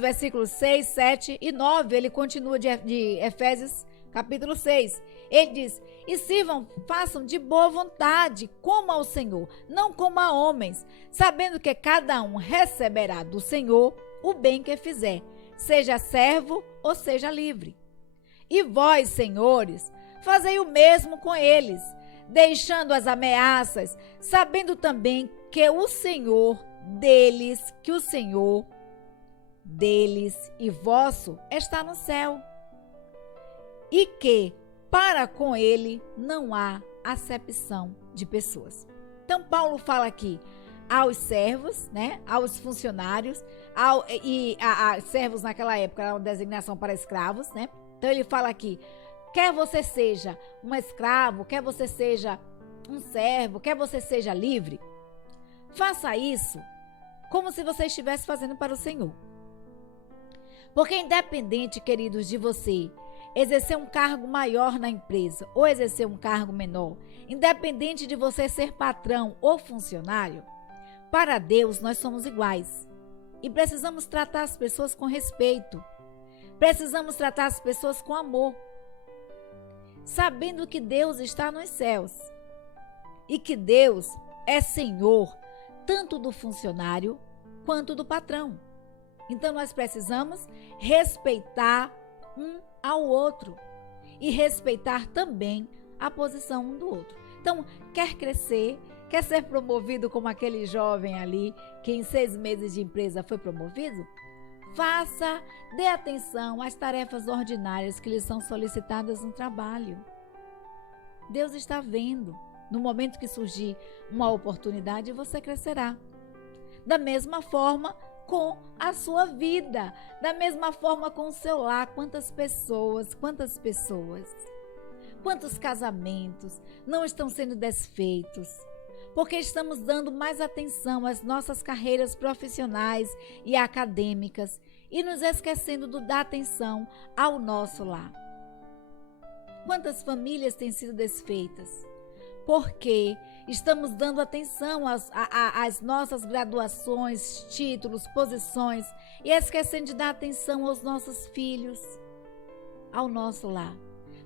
versículos 6, 7 e 9, ele continua de Efésios capítulo 6. Ele diz, e sirvam, façam de boa vontade, como ao Senhor, não como a homens, sabendo que cada um receberá do Senhor o bem que fizer, seja servo ou seja livre. E vós, senhores, fazei o mesmo com eles, deixando as ameaças, sabendo também que o Senhor deles e vosso está no céu, e que para com ele não há acepção de pessoas. Então Paulo fala aqui aos servos, né, aos funcionários, servos naquela época era uma designação para escravos, né? Então ele fala aqui, quer você seja um escravo, quer você seja um servo, quer você seja livre, faça isso como se você estivesse fazendo para o Senhor. Porque independente, queridos, de você exercer um cargo maior na empresa ou exercer um cargo menor, independente de você ser patrão ou funcionário, para Deus nós somos iguais. E precisamos tratar as pessoas com respeito. Precisamos tratar as pessoas com amor. Sabendo que Deus está nos céus. E que Deus é Senhor, tanto do funcionário quanto do patrão. Então nós precisamos respeitar um ao outro e respeitar também a posição um do outro. Então, quer crescer, quer ser promovido como aquele jovem ali que em 6 meses de empresa foi promovido? Dê atenção às tarefas ordinárias que lhe são solicitadas no trabalho. Deus está vendo. No momento que surgir uma oportunidade, você crescerá. Da mesma forma com a sua vida, da mesma forma com o seu lar. Quantos casamentos não estão sendo desfeitos? Porque estamos dando mais atenção às nossas carreiras profissionais e acadêmicas e nos esquecendo de dar atenção ao nosso lar. Quantas famílias têm sido desfeitas? Porque estamos dando atenção às nossas graduações, títulos, posições e esquecendo de dar atenção aos nossos filhos, ao nosso lar.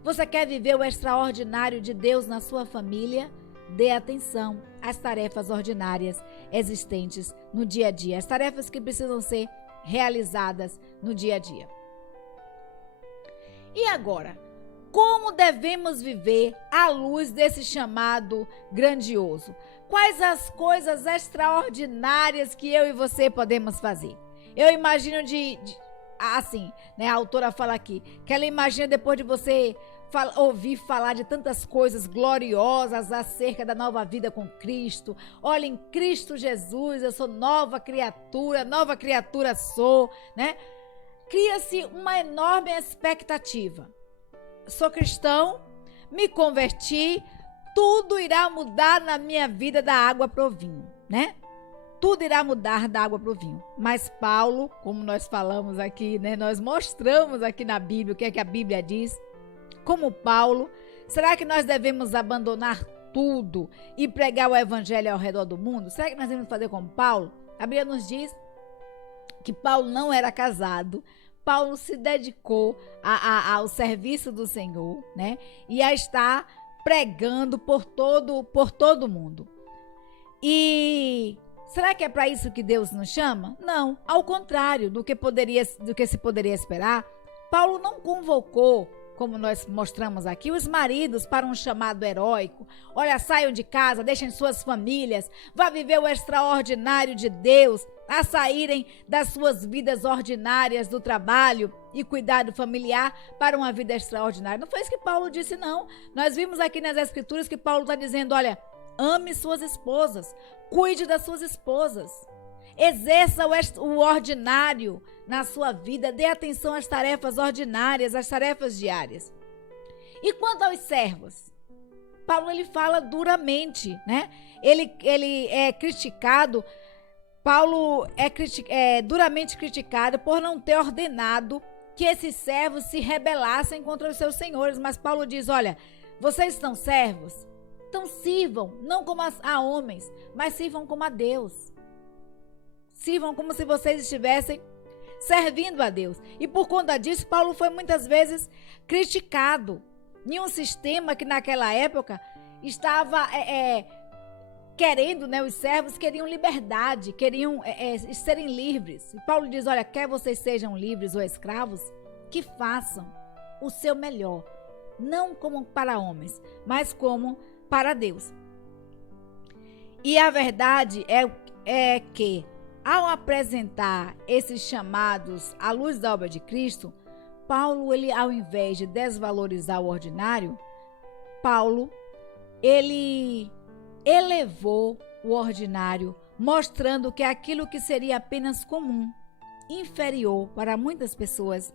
Você quer viver o extraordinário de Deus na sua família? Dê atenção às tarefas ordinárias existentes no dia a dia, as tarefas que precisam ser realizadas no dia a dia. E agora, como devemos viver à luz desse chamado grandioso? Quais as coisas extraordinárias que eu e você podemos fazer? Eu imagino assim, né? A autora fala aqui, que ela imagina depois de você ouvir falar de tantas coisas gloriosas acerca da nova vida com Cristo. Olha, em Cristo Jesus eu sou nova criatura sou, né? Cria-se uma enorme expectativa. Sou cristão, me converti, tudo irá mudar na minha vida da água para o vinho, né? Tudo irá mudar da água para o vinho. Mas Paulo, como nós falamos aqui, né? Nós mostramos aqui na Bíblia o que é que a Bíblia diz. Como Paulo, será que nós devemos abandonar tudo e pregar o evangelho ao redor do mundo? Será que nós devemos fazer como Paulo? A Bíblia nos diz que Paulo não era casado. Paulo se dedicou ao serviço do Senhor, né? E a estar pregando por todo mundo. E será que é para isso que Deus nos chama? Não, ao contrário do que se poderia esperar. Paulo não convocou, como nós mostramos aqui, os maridos para um chamado heróico. Olha, saiam de casa, deixem suas famílias, vá viver o extraordinário de Deus, a saírem das suas vidas ordinárias do trabalho e cuidado familiar para uma vida extraordinária. Não foi isso que Paulo disse, não. Nós vimos aqui nas Escrituras que Paulo está dizendo, olha, ame suas esposas, cuide das suas esposas, exerça o ordinário na sua vida, dê atenção às tarefas ordinárias, às tarefas diárias. E quanto aos servos? Paulo, ele fala duramente, né? Ele é criticado, Paulo é duramente criticado por não ter ordenado que esses servos se rebelassem contra os seus senhores. Mas Paulo diz, olha, vocês estão servos? Então sirvam, não como a homens, mas sirvam como a Deus. Sirvam como se vocês estivessem servindo a Deus. E por conta disso, Paulo foi muitas vezes criticado em um sistema que naquela época estava querendo, né? Os servos queriam liberdade, queriam serem livres. E Paulo diz, olha, quer vocês sejam livres ou escravos, que façam o seu melhor. Não como para homens, mas como para Deus. E a verdade é que, ao apresentar esses chamados à luz da obra de Cristo, Paulo, ele, ao invés de desvalorizar o ordinário, Paulo, ele elevou o ordinário, mostrando que aquilo que seria apenas comum, inferior para muitas pessoas,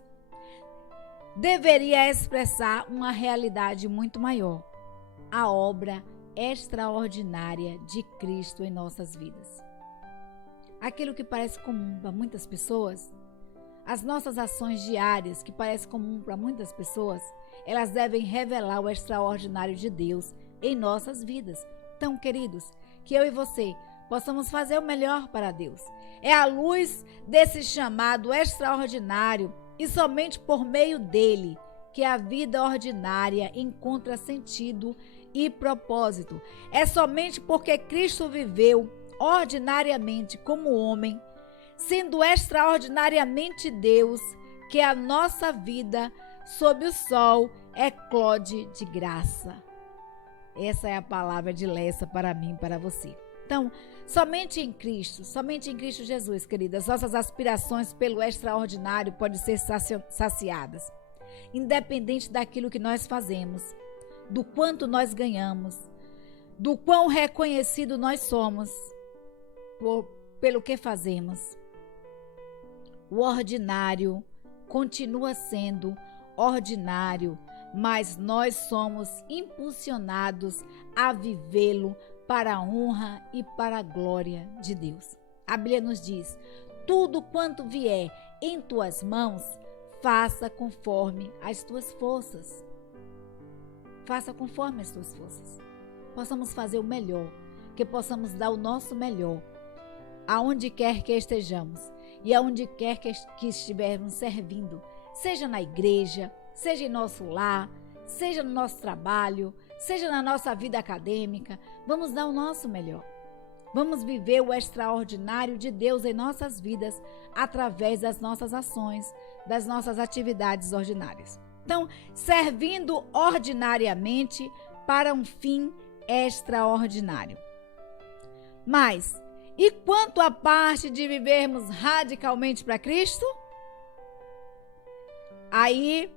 deveria expressar uma realidade muito maior, a obra extraordinária de Cristo em nossas vidas. Aquilo que parece comum para muitas pessoas, as nossas ações diárias que parecem comum para muitas pessoas, elas devem revelar o extraordinário de Deus em nossas vidas. Então, queridos, que eu e você possamos fazer o melhor para Deus. É à luz desse chamado extraordinário e somente por meio dele que a vida ordinária encontra sentido e propósito. É somente porque Cristo viveu ordinariamente como homem, sendo extraordinariamente Deus, que a nossa vida sob o sol eclode de graça. Essa é a palavra de Lessa para mim e para você. Então, somente em Cristo Jesus, queridas, nossas aspirações pelo extraordinário podem ser saciadas. Independente daquilo que nós fazemos, do quanto nós ganhamos, do quão reconhecido nós somos pelo que fazemos. O ordinário continua sendo ordinário, mas nós somos impulsionados a vivê-lo para a honra e para a glória de Deus. A Bíblia nos diz: tudo quanto vier em tuas mãos, faça conforme as tuas forças. Faça conforme as tuas forças. Possamos fazer o melhor, que possamos dar o nosso melhor, aonde quer que estejamos e aonde quer que estivermos servindo, seja na igreja, seja em nosso lar, seja no nosso trabalho, seja na nossa vida acadêmica. Vamos dar o nosso melhor. Vamos viver o extraordinário de Deus em nossas vidas através das nossas ações, das nossas atividades ordinárias. Então, servindo ordinariamente para um fim extraordinário. Mas, e quanto à parte de vivermos radicalmente para Cristo? Aí,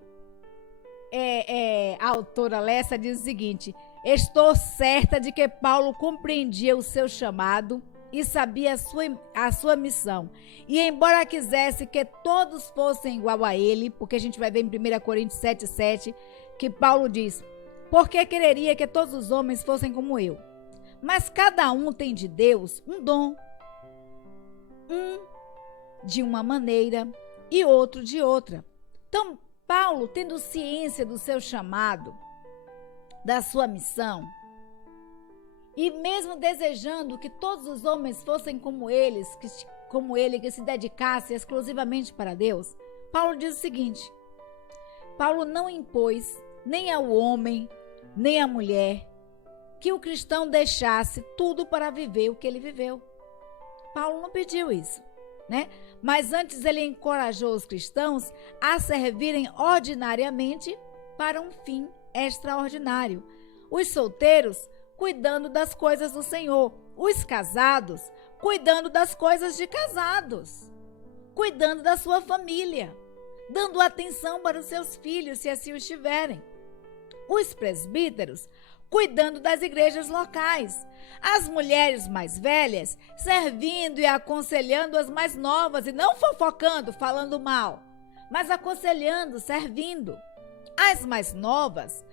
a autora Lessa diz o seguinte: estou certa de que Paulo compreendia o seu chamado e sabia a sua missão. E embora quisesse que todos fossem igual a ele, porque a gente vai ver em 1 Coríntios 7,7, que Paulo diz: porque quereria que todos os homens fossem como eu. Mas cada um tem de Deus um dom, um de uma maneira e outro de outra. Então, Paulo, tendo ciência do seu chamado, da sua missão, e mesmo desejando que todos os homens fossem como ele, que se dedicasse exclusivamente para Deus, Paulo diz o seguinte: Paulo não impôs nem ao homem, nem à mulher, que o cristão deixasse tudo para viver o que ele viveu. Paulo não pediu isso, né? Mas antes ele encorajou os cristãos a servirem ordinariamente para um fim extraordinário. Os solteiros cuidando das coisas do Senhor, os casados cuidando das coisas de casados, cuidando da sua família, dando atenção para os seus filhos, se assim os tiverem. Os presbíteros cuidando das igrejas locais, as mulheres mais velhas servindo e aconselhando as mais novas, e não fofocando, falando mal, mas aconselhando, servindo. As mais novas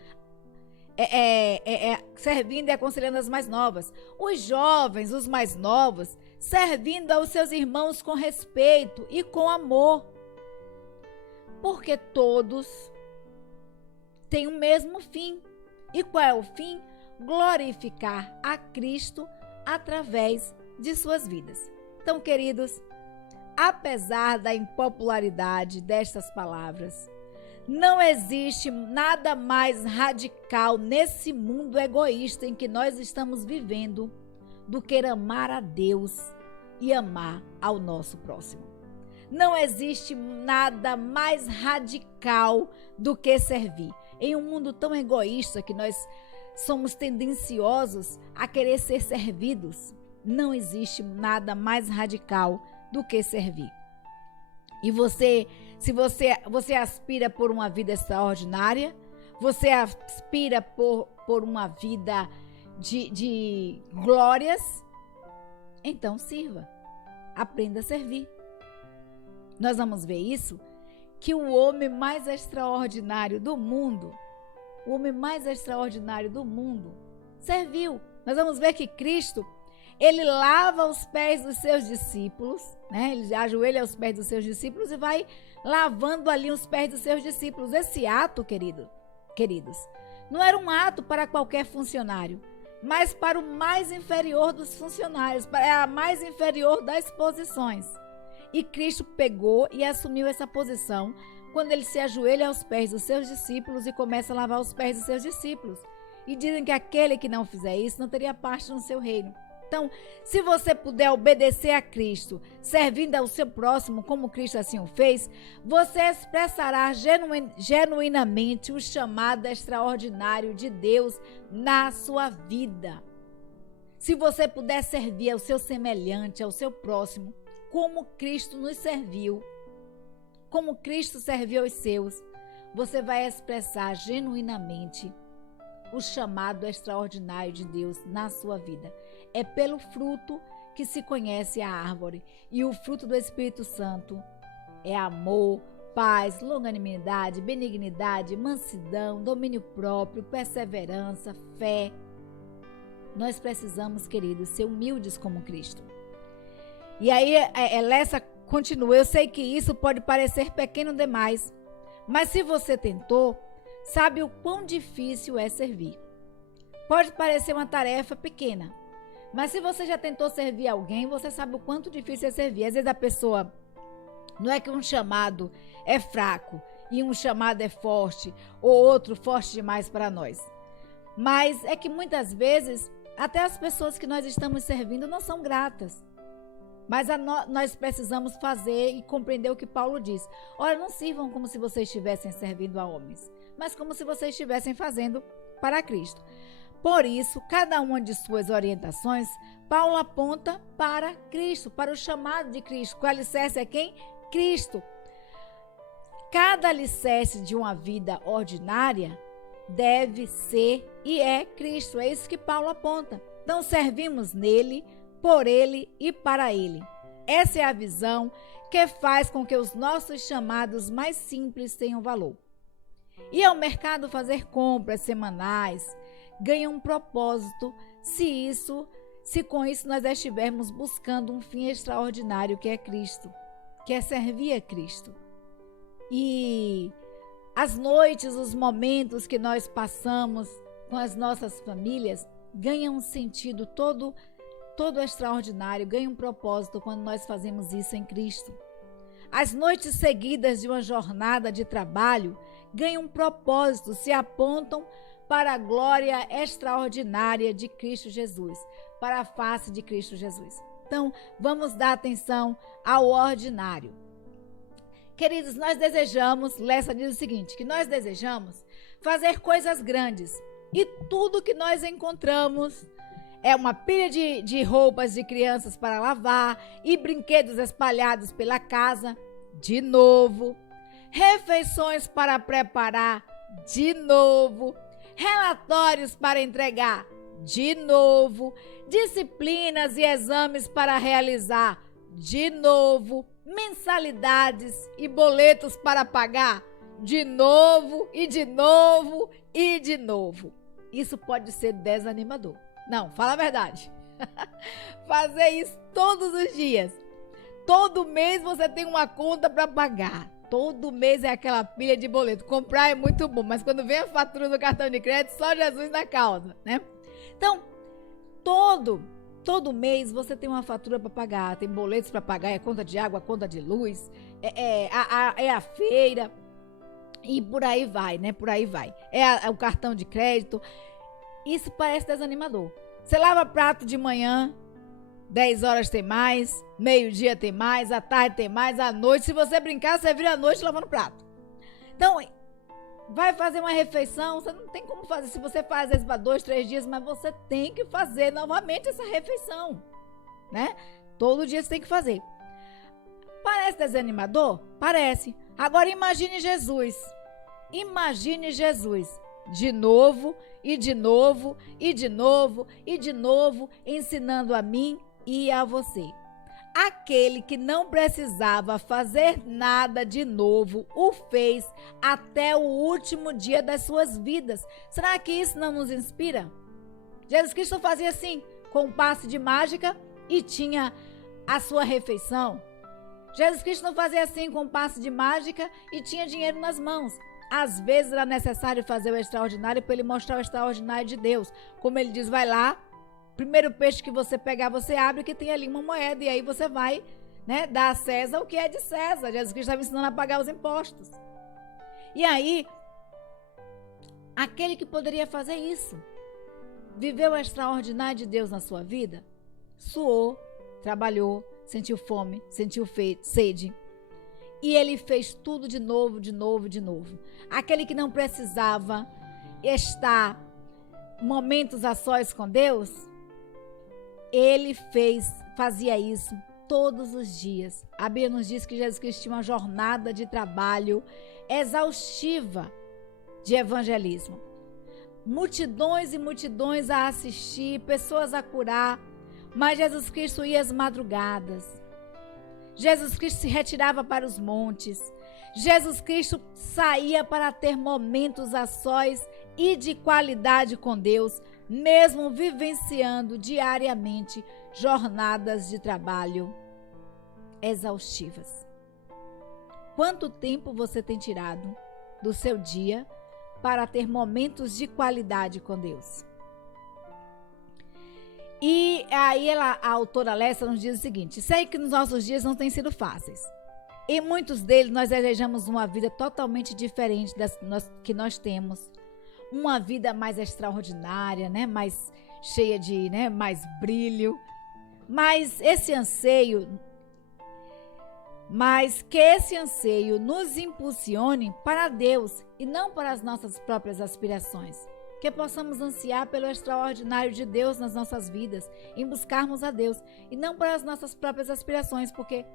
servindo e aconselhando as mais novas. Os jovens, os mais novos, servindo aos seus irmãos com respeito e com amor. Porque todos têm o mesmo fim. E qual é o fim? Glorificar a Cristo através de suas vidas. Então, queridos, apesar da impopularidade destas palavras, não existe nada mais radical nesse mundo egoísta em que nós estamos vivendo do que amar a Deus e amar ao nosso próximo. Não existe nada mais radical do que servir. Em um mundo tão egoísta que nós somos tendenciosos a querer ser servidos, não existe nada mais radical do que servir. E se você aspira por uma vida extraordinária, você aspira por uma vida de glórias, então sirva, aprenda a servir. Nós vamos ver isso, que o homem mais extraordinário do mundo, serviu. Nós vamos ver que Cristo, ele lava os pés dos seus discípulos, né? Ele ajoelha aos pés dos seus discípulos e vai lavando ali os pés dos seus discípulos. Esse ato, queridos, não era um ato para qualquer funcionário, mas para o mais inferior dos funcionários, para a mais inferior das posições. E Cristo pegou e assumiu essa posição quando ele se ajoelha aos pés dos seus discípulos e começa a lavar os pés dos seus discípulos. E dizem que aquele que não fizer isso não teria parte no seu reino. Então, se você puder obedecer a Cristo, servindo ao seu próximo como Cristo assim o fez, você expressará genuinamente o chamado extraordinário de Deus na sua vida. Se você puder servir ao seu semelhante, ao seu próximo, como Cristo nos serviu, como Cristo serviu aos seus, você vai expressar genuinamente o chamado extraordinário de Deus na sua vida. É pelo fruto que se conhece a árvore. E o fruto do Espírito Santo é amor, paz, longanimidade, benignidade, mansidão, domínio próprio, perseverança, fé. Nós precisamos, queridos, ser humildes como Cristo. E aí, Lessa continua. Eu sei que isso pode parecer pequeno demais, mas se você tentou, sabe o quão difícil é servir. Pode parecer uma tarefa pequena, mas se você já tentou servir alguém, você sabe o quanto difícil é servir. Às vezes a pessoa, não é que um chamado é fraco e um chamado é forte, ou outro forte demais para nós. Mas é que muitas vezes, até as pessoas que nós estamos servindo não são gratas. Mas nós precisamos fazer e compreender o que Paulo diz. Ora, não sirvam como se vocês estivessem servindo a homens, mas como se vocês estivessem fazendo para Cristo. Por isso, cada uma de suas orientações, Paulo aponta para Cristo, para o chamado de Cristo. O alicerce é quem? Cristo. Cada alicerce de uma vida ordinária deve ser e é Cristo. É isso que Paulo aponta. Então, servimos nele, por ele e para ele. Essa é a visão que faz com que os nossos chamados mais simples tenham valor. Ir ao mercado fazer compras semanais ganha um propósito se com isso nós estivermos buscando um fim extraordinário que é Cristo, que é servir a Cristo. E as noites, os momentos que nós passamos com as nossas famílias ganham um sentido todo extraordinário, ganha um propósito quando nós fazemos isso em Cristo. As noites seguidas de uma jornada de trabalho ganham um propósito, se apontam para a glória extraordinária de Cristo Jesus, para a face de Cristo Jesus. Então, vamos dar atenção ao ordinário. Queridos, nós desejamos, Lessa diz o seguinte, que nós desejamos fazer coisas grandes e tudo que nós encontramos é uma pilha de roupas de crianças para lavar e brinquedos espalhados pela casa, de novo. Refeições para preparar, de novo. Relatórios para entregar, de novo. Disciplinas e exames para realizar, de novo. Mensalidades e boletos para pagar, de novo e de novo e de novo. Isso pode ser desanimador. Não, fala a verdade. Fazer isso todos os dias. Todo mês você tem uma conta para pagar. Todo mês é aquela pilha de boleto. Comprar é muito bom, mas quando vem a fatura do cartão de crédito, só Jesus na causa, né? Então, todo mês você tem uma fatura para pagar, tem boletos para pagar, é conta de água, conta de luz, é a feira e por aí vai, né? Por aí vai. É o cartão de crédito. Isso parece desanimador. Você lava prato de manhã, 10 horas tem mais, meio-dia tem mais, à tarde tem mais, à noite. Se você brincar, você vira a noite lavando prato. Então, vai fazer uma refeição, você não tem como fazer. Se você faz às vezes para 2, 3 dias, mas você tem que fazer novamente essa refeição, né? Todo dia você tem que fazer. Parece desanimador? Parece. Agora imagine Jesus. Imagine Jesus. De novo, e de novo, e de novo, e de novo, ensinando a mim e a você. Aquele que não precisava fazer nada de novo, o fez até o último dia das suas vidas. Será que isso não nos inspira? Jesus Cristo fazia assim, com um passe de mágica e tinha a sua refeição. Jesus Cristo não fazia assim com um passe de mágica e tinha dinheiro nas mãos. Às vezes era necessário fazer o extraordinário para ele mostrar o extraordinário de Deus. Como ele diz, vai lá, primeiro peixe que você pegar, você abre que tem ali uma moeda. E aí você vai, né, dar a César o que é de César. Jesus Cristo estava ensinando a pagar os impostos. E aí, aquele que poderia fazer isso, viver o extraordinário de Deus na sua vida, suou, trabalhou, sentiu fome, sentiu sede. E ele fez tudo de novo, de novo, de novo. Aquele que não precisava estar momentos a sós com Deus, ele fazia isso todos os dias. A Bíblia nos diz que Jesus Cristo tinha uma jornada de trabalho exaustiva de evangelismo. Multidões e multidões a assistir, pessoas a curar, mas Jesus Cristo ia às madrugadas. Jesus Cristo se retirava para os montes. Jesus Cristo saía para ter momentos a sós e de qualidade com Deus, mesmo vivenciando diariamente jornadas de trabalho exaustivas. Quanto tempo você tem tirado do seu dia para ter momentos de qualidade com Deus? E aí a autora Lessa nos diz o seguinte: sei que nos nossos dias não têm sido fáceis. Em muitos deles nós desejamos uma vida totalmente diferente das que nós temos. Uma vida mais extraordinária, né? Mais cheia de, né? Mais brilho. Mas que esse anseio nos impulsione para Deus e não para as nossas próprias aspirações. Que possamos ansiar pelo extraordinário de Deus nas nossas vidas, em buscarmos a Deus, e não para as nossas próprias aspirações, porque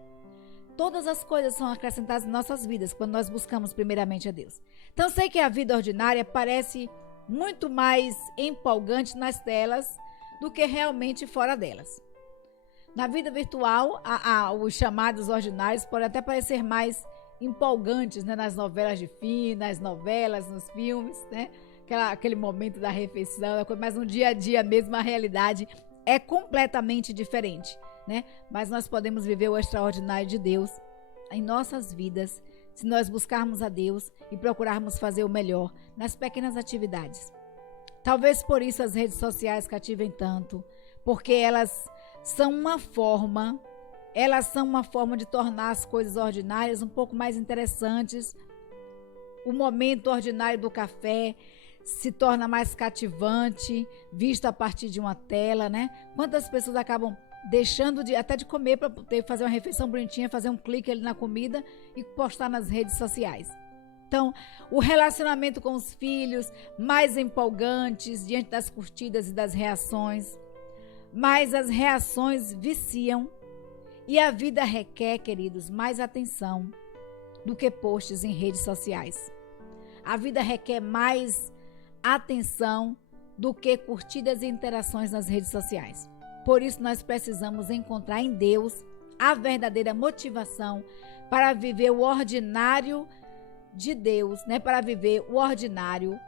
todas as coisas são acrescentadas em nossas vidas quando nós buscamos primeiramente a Deus. Então, sei que a vida ordinária parece muito mais empolgante nas telas do que realmente fora delas. Na vida virtual, os chamados ordinários podem até parecer mais empolgantes, né? Nas novelas de fim, nas novelas, nos filmes, né? Aquele momento da refeição, mas no dia a dia mesmo a realidade é completamente diferente, né? Mas nós podemos viver o extraordinário de Deus em nossas vidas, se nós buscarmos a Deus e procurarmos fazer o melhor nas pequenas atividades. Talvez por isso as redes sociais cativem tanto, porque elas são uma forma de tornar as coisas ordinárias um pouco mais interessantes. O momento ordinário do café se torna mais cativante, visto a partir de uma tela, né? Quantas pessoas acabam deixando até de comer para poder fazer uma refeição bonitinha, fazer um clique ali na comida e postar nas redes sociais. Então, o relacionamento com os filhos, mais empolgantes diante das curtidas e das reações. Mas as reações viciam e a vida requer, queridos, mais atenção do que posts em redes sociais. A vida requer mais atenção do que curtidas e interações nas redes sociais. Por isso, nós precisamos encontrar em Deus a verdadeira motivação para viver o ordinário de Deus, né? Para viver o ordinário.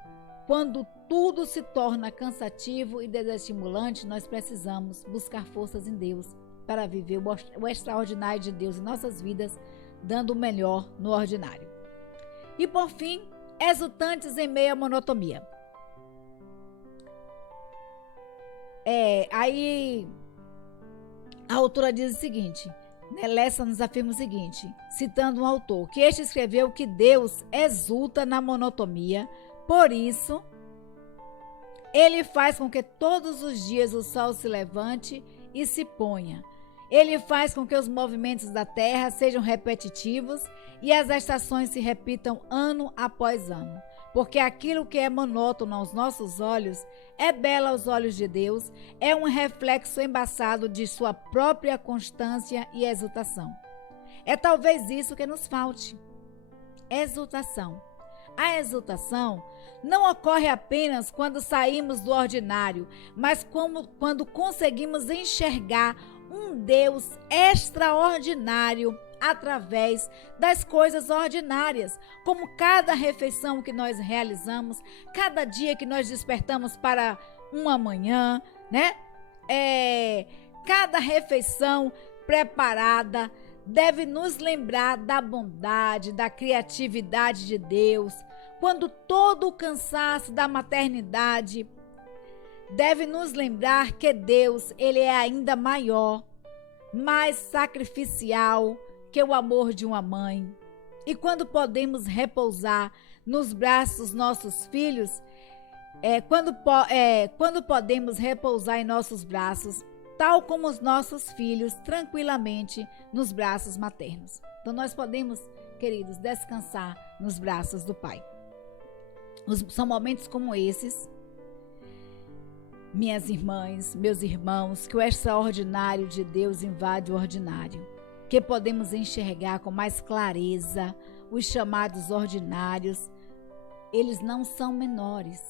Quando tudo se torna cansativo e desestimulante, nós precisamos buscar forças em Deus para viver o extraordinário de Deus em nossas vidas, dando o melhor no ordinário. E por fim, exultantes em meio à monotonia. Aí a autora diz o seguinte, né? Lessa nos afirma o seguinte, citando um autor, que este escreveu que Deus exulta na monotonia, por isso ele faz com que todos os dias o sol se levante e se ponha. Ele faz com que os movimentos da terra sejam repetitivos e as estações se repitam ano após ano. Porque aquilo que é monótono aos nossos olhos é belo aos olhos de Deus, é um reflexo embaçado de sua própria constância e exultação. É talvez isso que nos falte. Exultação. A exultação não ocorre apenas quando saímos do ordinário, mas quando conseguimos enxergar um Deus extraordinário através das coisas ordinárias, como cada refeição que nós realizamos, cada dia que nós despertamos para uma manhã, né? Cada refeição preparada deve nos lembrar da bondade, da criatividade de Deus, quando todo o cansaço da maternidade deve nos lembrar que Deus, ele é ainda maior, mais sacrificial que o amor de uma mãe. E quando podemos repousar nos braços dos nossos filhos, quando podemos repousar em nossos braços, tal como os nossos filhos, tranquilamente nos braços maternos. Então nós podemos, queridos, descansar nos braços do Pai. São momentos como esses, minhas irmãs, meus irmãos, que o extraordinário de Deus invade o ordinário, que podemos enxergar com mais clareza os chamados ordinários. Eles não são menores,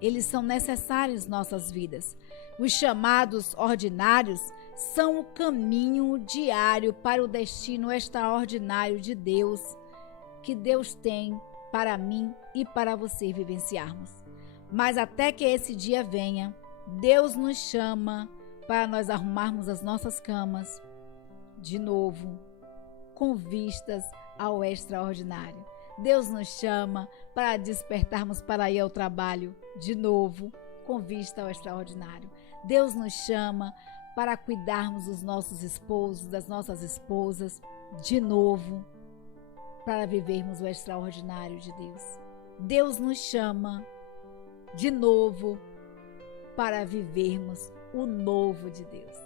eles são necessários em nossas vidas. Os chamados ordinários são o caminho diário para o destino extraordinário de Deus, que Deus tem para mim e para você vivenciarmos. Mas até que esse dia venha, Deus nos chama para nós arrumarmos as nossas camas de novo, com vistas ao extraordinário. Deus nos chama para despertarmos para ir ao trabalho de novo, com vista ao extraordinário. Deus nos chama para cuidarmos dos nossos esposos, das nossas esposas, de novo, para vivermos o extraordinário de Deus. Deus nos chama de novo para vivermos o novo de Deus,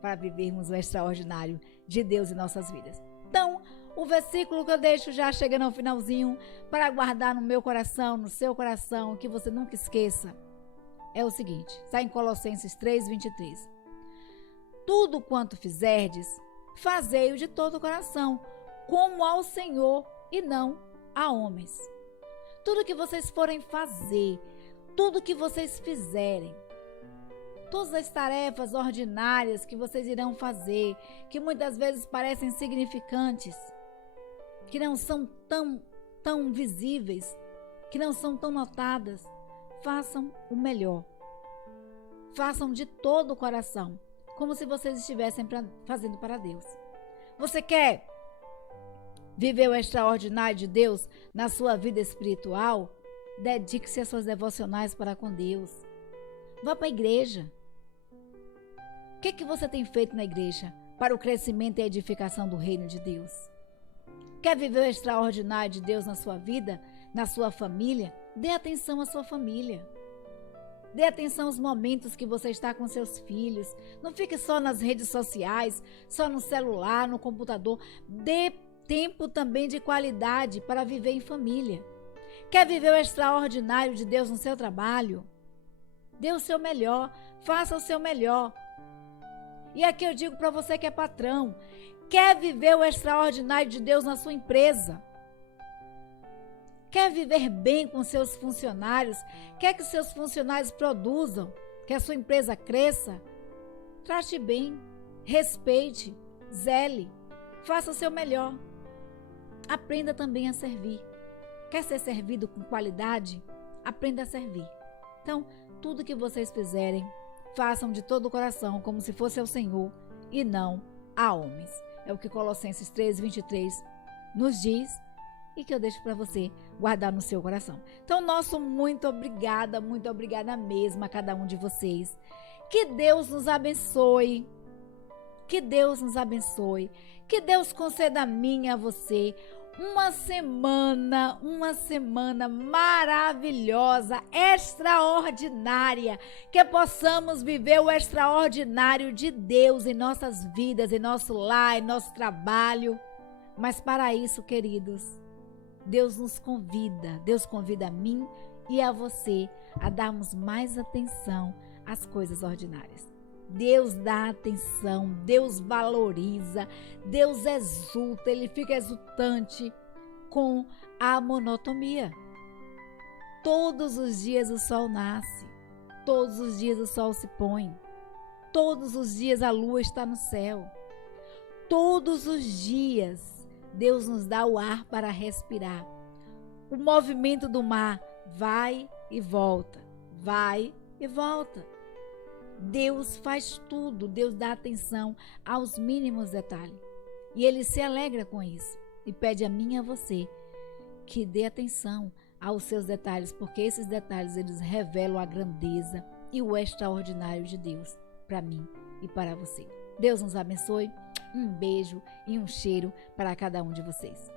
para vivermos o extraordinário de Deus em nossas vidas. Então, o versículo que eu deixo já chegando ao finalzinho para guardar no meu coração, no seu coração, que você nunca esqueça, é o seguinte, está em Colossenses 3:23. Tudo quanto fizerdes, fazei-o de todo o coração, como ao Senhor e não a homens. Tudo que vocês forem fazer, tudo que vocês fizerem, todas as tarefas ordinárias que vocês irão fazer, que muitas vezes parecem insignificantes, que não são tão visíveis, que não são tão notadas, façam o melhor. Façam de todo o coração, como se vocês estivessem fazendo para Deus. Você quer viver o extraordinário de Deus na sua vida espiritual? Dedique-se às suas devocionais para com Deus. Vá para a igreja. O que você tem feito na igreja para o crescimento e a edificação do reino de Deus? Quer viver o extraordinário de Deus na sua vida, na sua família? Dê atenção à sua família. Dê atenção aos momentos que você está com seus filhos. Não fique só nas redes sociais, só no celular, no computador. Dê tempo também de qualidade para viver em família. Quer viver o extraordinário de Deus no seu trabalho? Dê o seu melhor, faça o seu melhor. E aqui eu digo para você que é patrão, quer viver o extraordinário de Deus na sua empresa? Quer viver bem com seus funcionários? Quer que seus funcionários produzam? Que a sua empresa cresça? Trate bem, respeite, zele, faça o seu melhor. Aprenda também a servir. Quer ser servido com qualidade? Aprenda a servir. Então, tudo que vocês fizerem, façam de todo o coração, como se fosse ao Senhor e não a homens. É o que Colossenses 3:23 nos diz e que eu deixo para você guardar no seu coração. Então, nosso muito obrigada mesmo a cada um de vocês. Que Deus nos abençoe. Que Deus nos abençoe. Que Deus conceda a mim e a você uma semana maravilhosa, extraordinária, que possamos viver o extraordinário de Deus em nossas vidas, em nosso lar, em nosso trabalho. Mas para isso, queridos, Deus convida a mim e a você a darmos mais atenção às coisas ordinárias. Deus dá atenção, Deus valoriza, Deus exulta, Ele fica exultante com a monotonia. Todos os dias o sol nasce, todos os dias o sol se põe, todos os dias a lua está no céu, todos os dias Deus nos dá o ar para respirar. O movimento do mar vai e volta, vai e volta. Deus faz tudo, Deus dá atenção aos mínimos detalhes. E Ele se alegra com isso. E pede a mim e a você que dê atenção aos seus detalhes, porque esses detalhes eles revelam a grandeza e o extraordinário de Deus para mim e para você. Deus nos abençoe. Um beijo e um cheiro para cada um de vocês.